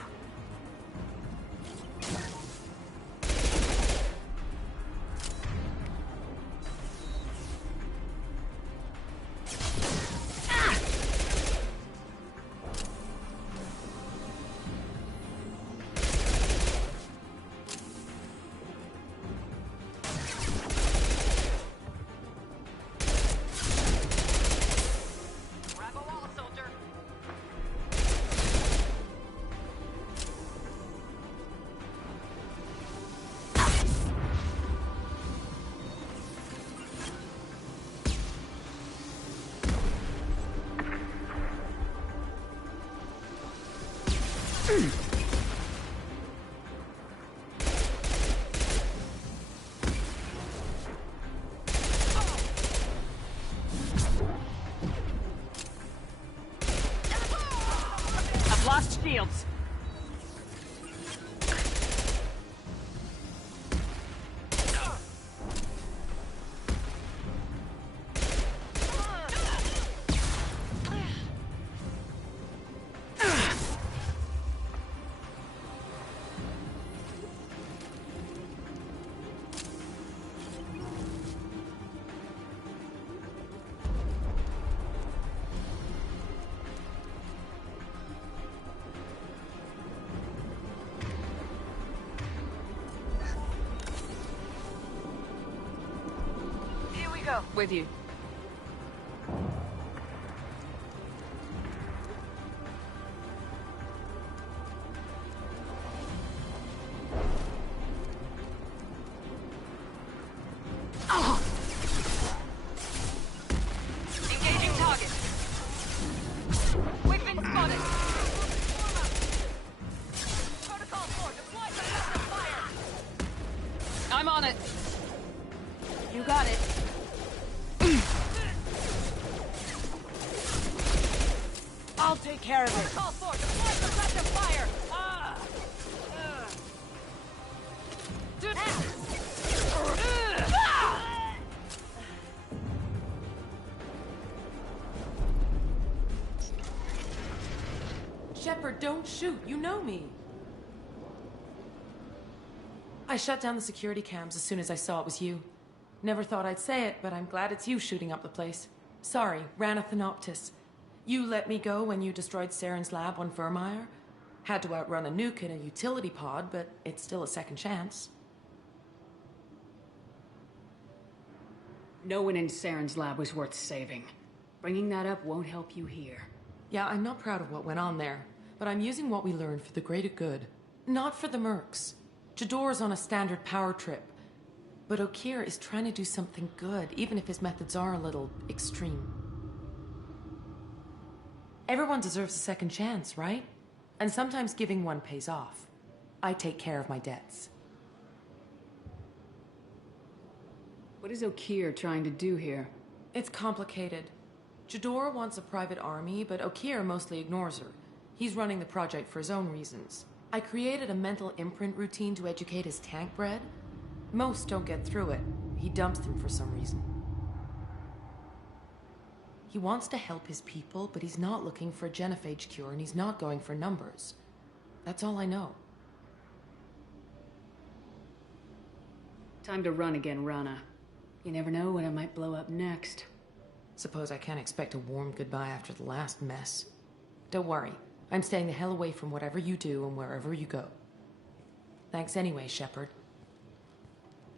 Grab a wall, soldier. I've lost shields. Here we go. With you. Engaging target. We've been spotted. Protocol 4, deploy suppressive fire. I'm on it. You got it. I'll take care of it. Protocol 4, deploy suppressive fire. Shepard, don't shoot. You know me. I shut down the security cams as soon as I saw it was you. Never thought I'd say it, but I'm glad it's you shooting up the place. Sorry, Ranathanoptis. You let me go when you destroyed Saren's lab on Vermeer. Had to outrun a nuke in a utility pod, but it's still a second chance. No one in Saren's lab was worth saving. Bringing that up won't help you here. Yeah, I'm not proud of what went on there, but I'm using what we learned for the greater good. Not for the mercs. Jador's on a standard power trip. But Okeer is trying to do something good, even if his methods are a little extreme. Everyone deserves a second chance, right? And sometimes giving one pays off. I take care of my debts. What is Okeer trying to do here? It's complicated. Jador wants a private army, but Okeer mostly ignores her. He's running the project for his own reasons. I created a mental imprint routine to educate his tank bred. Most don't get through it. He dumps them for some reason. He wants to help his people, but he's not looking for a genophage cure, and he's not going for numbers. That's all I know. Time to run again, Rana. You never know when I might blow up next. Suppose I can't expect a warm goodbye after the last mess. Don't worry. I'm staying the hell away from whatever you do and wherever you go. Thanks anyway, Shepard.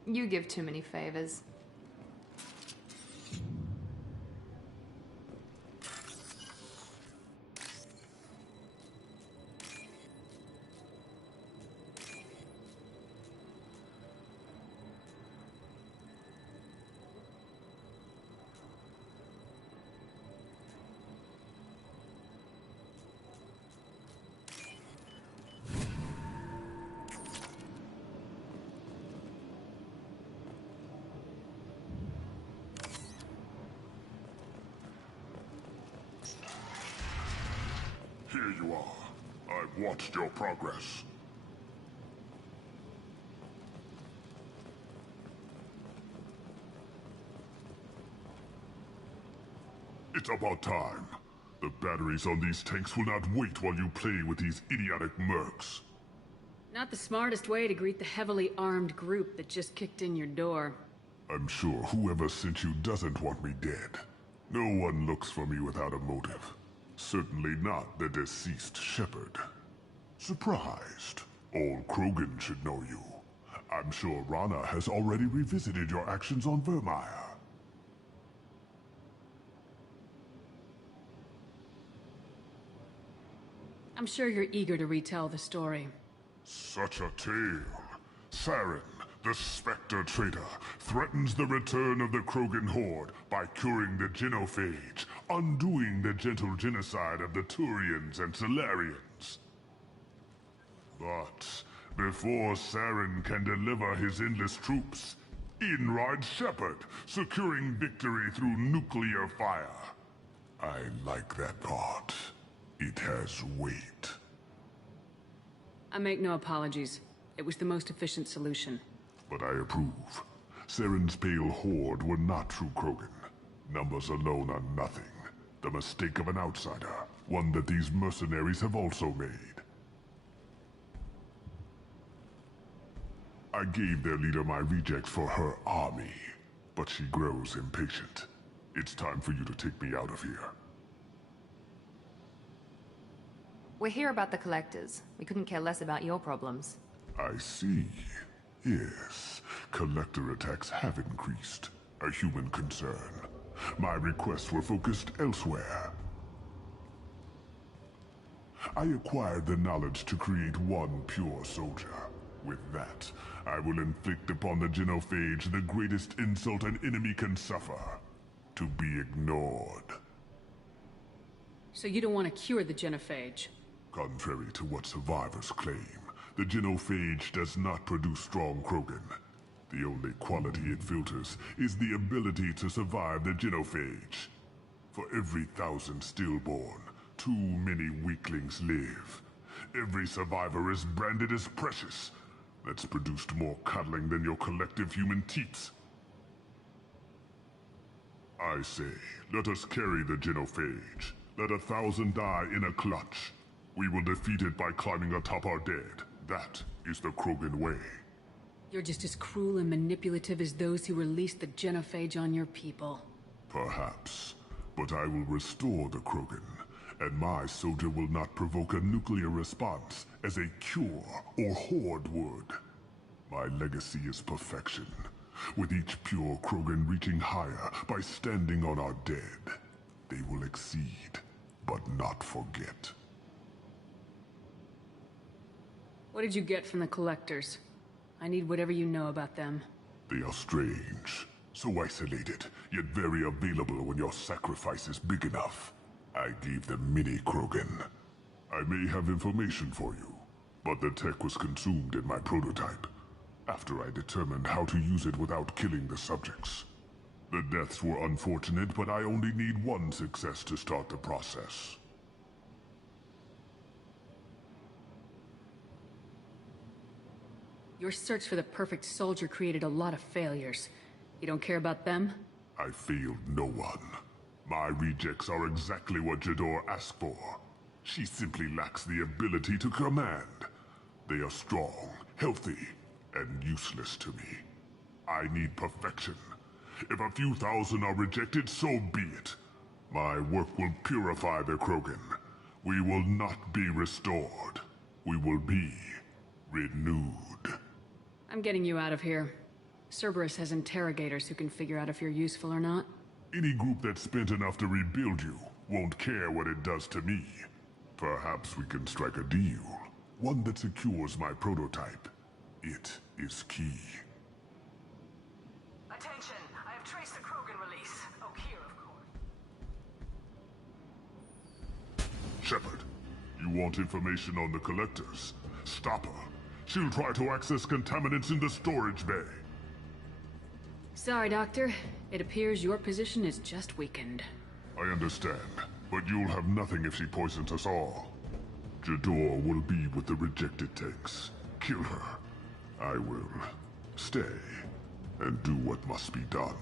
You give too many favors. Here you are. I've watched your progress. It's about time. The batteries on these tanks will not wait while you play with these idiotic mercs. Not the smartest way to greet the heavily armed group that just kicked in your door. I'm sure whoever sent you doesn't want me dead. No one looks for me without a motive. Certainly not the deceased Shepard. Surprised. All Krogan should know you. I'm sure Rana has already revisited your actions on Vermeer. I'm sure you're eager to retell the story. Such a tale. Saren, the Spectre traitor, threatens the return of the Krogan horde by curing the genophage, undoing the gentle genocide of the Turians and Solarians. But before Saren can deliver his endless troops, in rides Shepard, securing victory through nuclear fire. I like that part. It has weight. I make no apologies. It was the most efficient solution. But I approve. Saren's pale horde were not true Krogan. Numbers alone are nothing. The mistake of an outsider. One that these mercenaries have also made. I gave their leader my rejects for her army, but she grows impatient. It's time for you to take me out of here. We're here about the collectors. We couldn't care less about your problems. I see. Yes, collector attacks have increased. A human concern. My requests were focused elsewhere. I acquired the knowledge to create one pure soldier. With that, I will inflict upon the genophage the greatest insult an enemy can suffer. To be ignored. So you don't want to cure the genophage? Contrary to what survivors claim, the genophage does not produce strong Krogan. The only quality it filters is the ability to survive the genophage. For every 1,000 stillborn, too many weaklings live. Every survivor is branded as precious. That's produced more cuddling than your collective human teats. I say, let us carry the genophage. Let 1,000 die in a clutch. We will defeat it by climbing atop our dead. That is the Krogan way. You're just as cruel and manipulative as those who released the genophage on your people. Perhaps. But I will restore the Krogan. And my soldier will not provoke a nuclear response as a cure or horde would. My legacy is perfection. With each pure Krogan reaching higher by standing on our dead. They will exceed, but not forget. What did you get from the collectors? I need whatever you know about them. They are strange. So isolated, yet very available when your sacrifice is big enough. I gave them mini Krogan. I may have information for you, but the tech was consumed in my prototype, after I determined how to use it without killing the subjects. The deaths were unfortunate, but I only need one success to start the process. Your search for the perfect soldier created a lot of failures. You don't care about them? I failed no one. My rejects are exactly what Jador asked for. She simply lacks the ability to command. They are strong, healthy, and useless to me. I need perfection. If a few thousand are rejected, so be it. My work will purify the Krogan. We will not be restored. We will be renewed. I'm getting you out of here. Cerberus has interrogators who can figure out if you're useful or not. Any group that's spent enough to rebuild you won't care what it does to me. Perhaps we can strike a deal. One that secures my prototype. It is key. Attention! I have traced the Krogan release. Oak here, of course. Shepard, you want information on the Collectors? Stop her. She'll try to access contaminants in the storage bay. Sorry, Doctor. It appears your position is just weakened. I understand, but you'll have nothing if she poisons us all. Jador will be with the rejected tanks. Kill her. I will stay and do what must be done.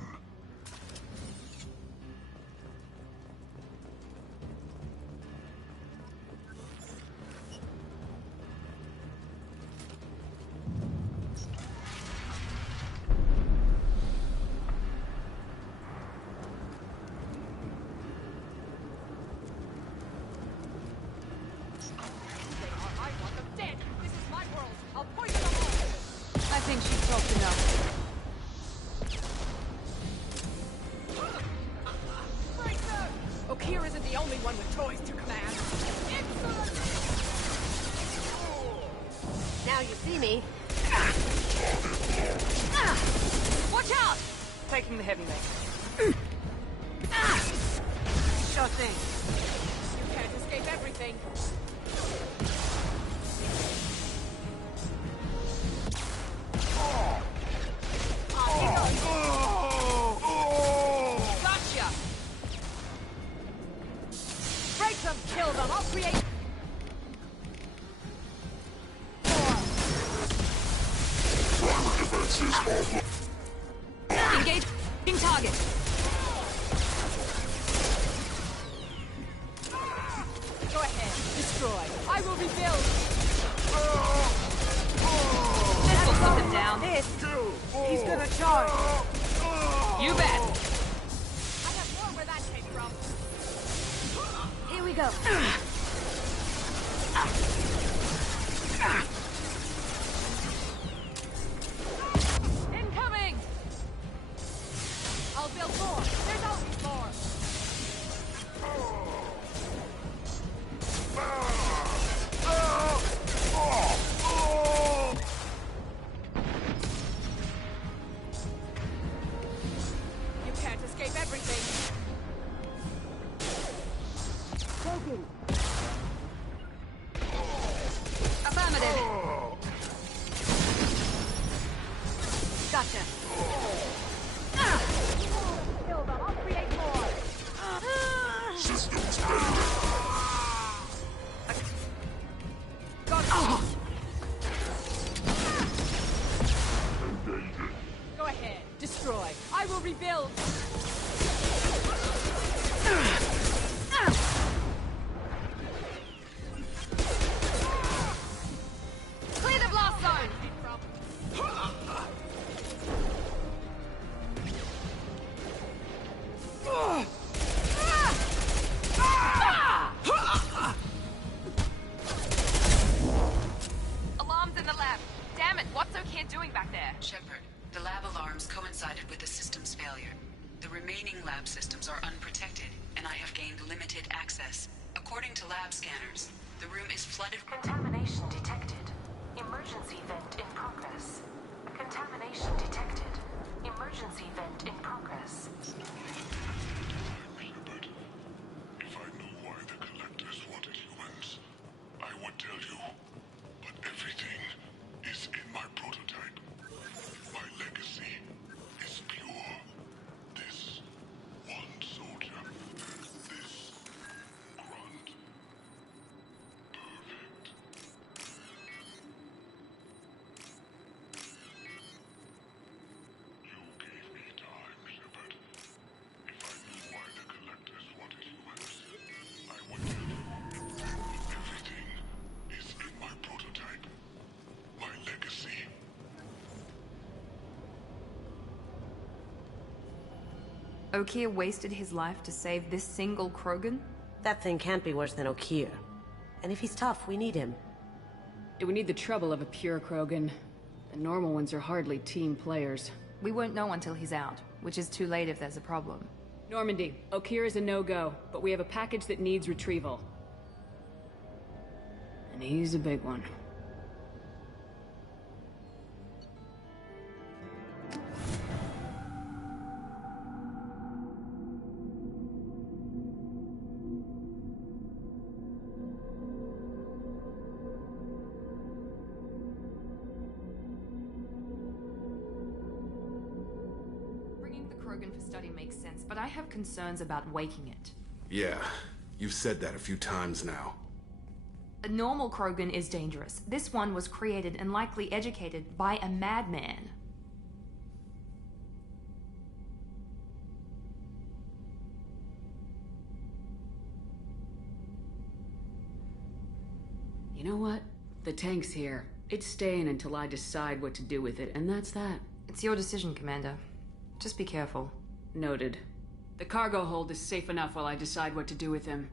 Shepard, the lab alarms coincided with the system's failure. The remaining lab systems are unprotected, and I have gained limited access. According to lab scanners, the room is flooded. Contamination detected. Emergency vent in progress. Contamination detected. Emergency vent in progress. Shepard, if I knew why the Collectors wanted humans, I would tell you. But everything is in my prototype. My legacy is pure. This one soldier, this grunt, perfect. You gave me time, Shepard. If I knew Okier wasted his life to save this single Krogan? That thing can't be worse than Okier. And if he's tough, we need him. Do we need the trouble of a pure Krogan? The normal ones are hardly team players. We won't know until he's out, which is too late if there's a problem. Normandy, Okier is a no-go, but we have a package that needs retrieval. And he's a big one. Krogan for study makes sense, but I have concerns about waking it. Yeah, you've said that a few times now. A normal Krogan is dangerous. This one was created and likely educated by a madman. You know what? The tank's here. It's staying until I decide what to do with it, and that's that. It's your decision, Commander. Just be careful. Noted. The cargo hold is safe enough while I decide what to do with him.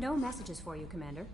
No messages for you, Commander.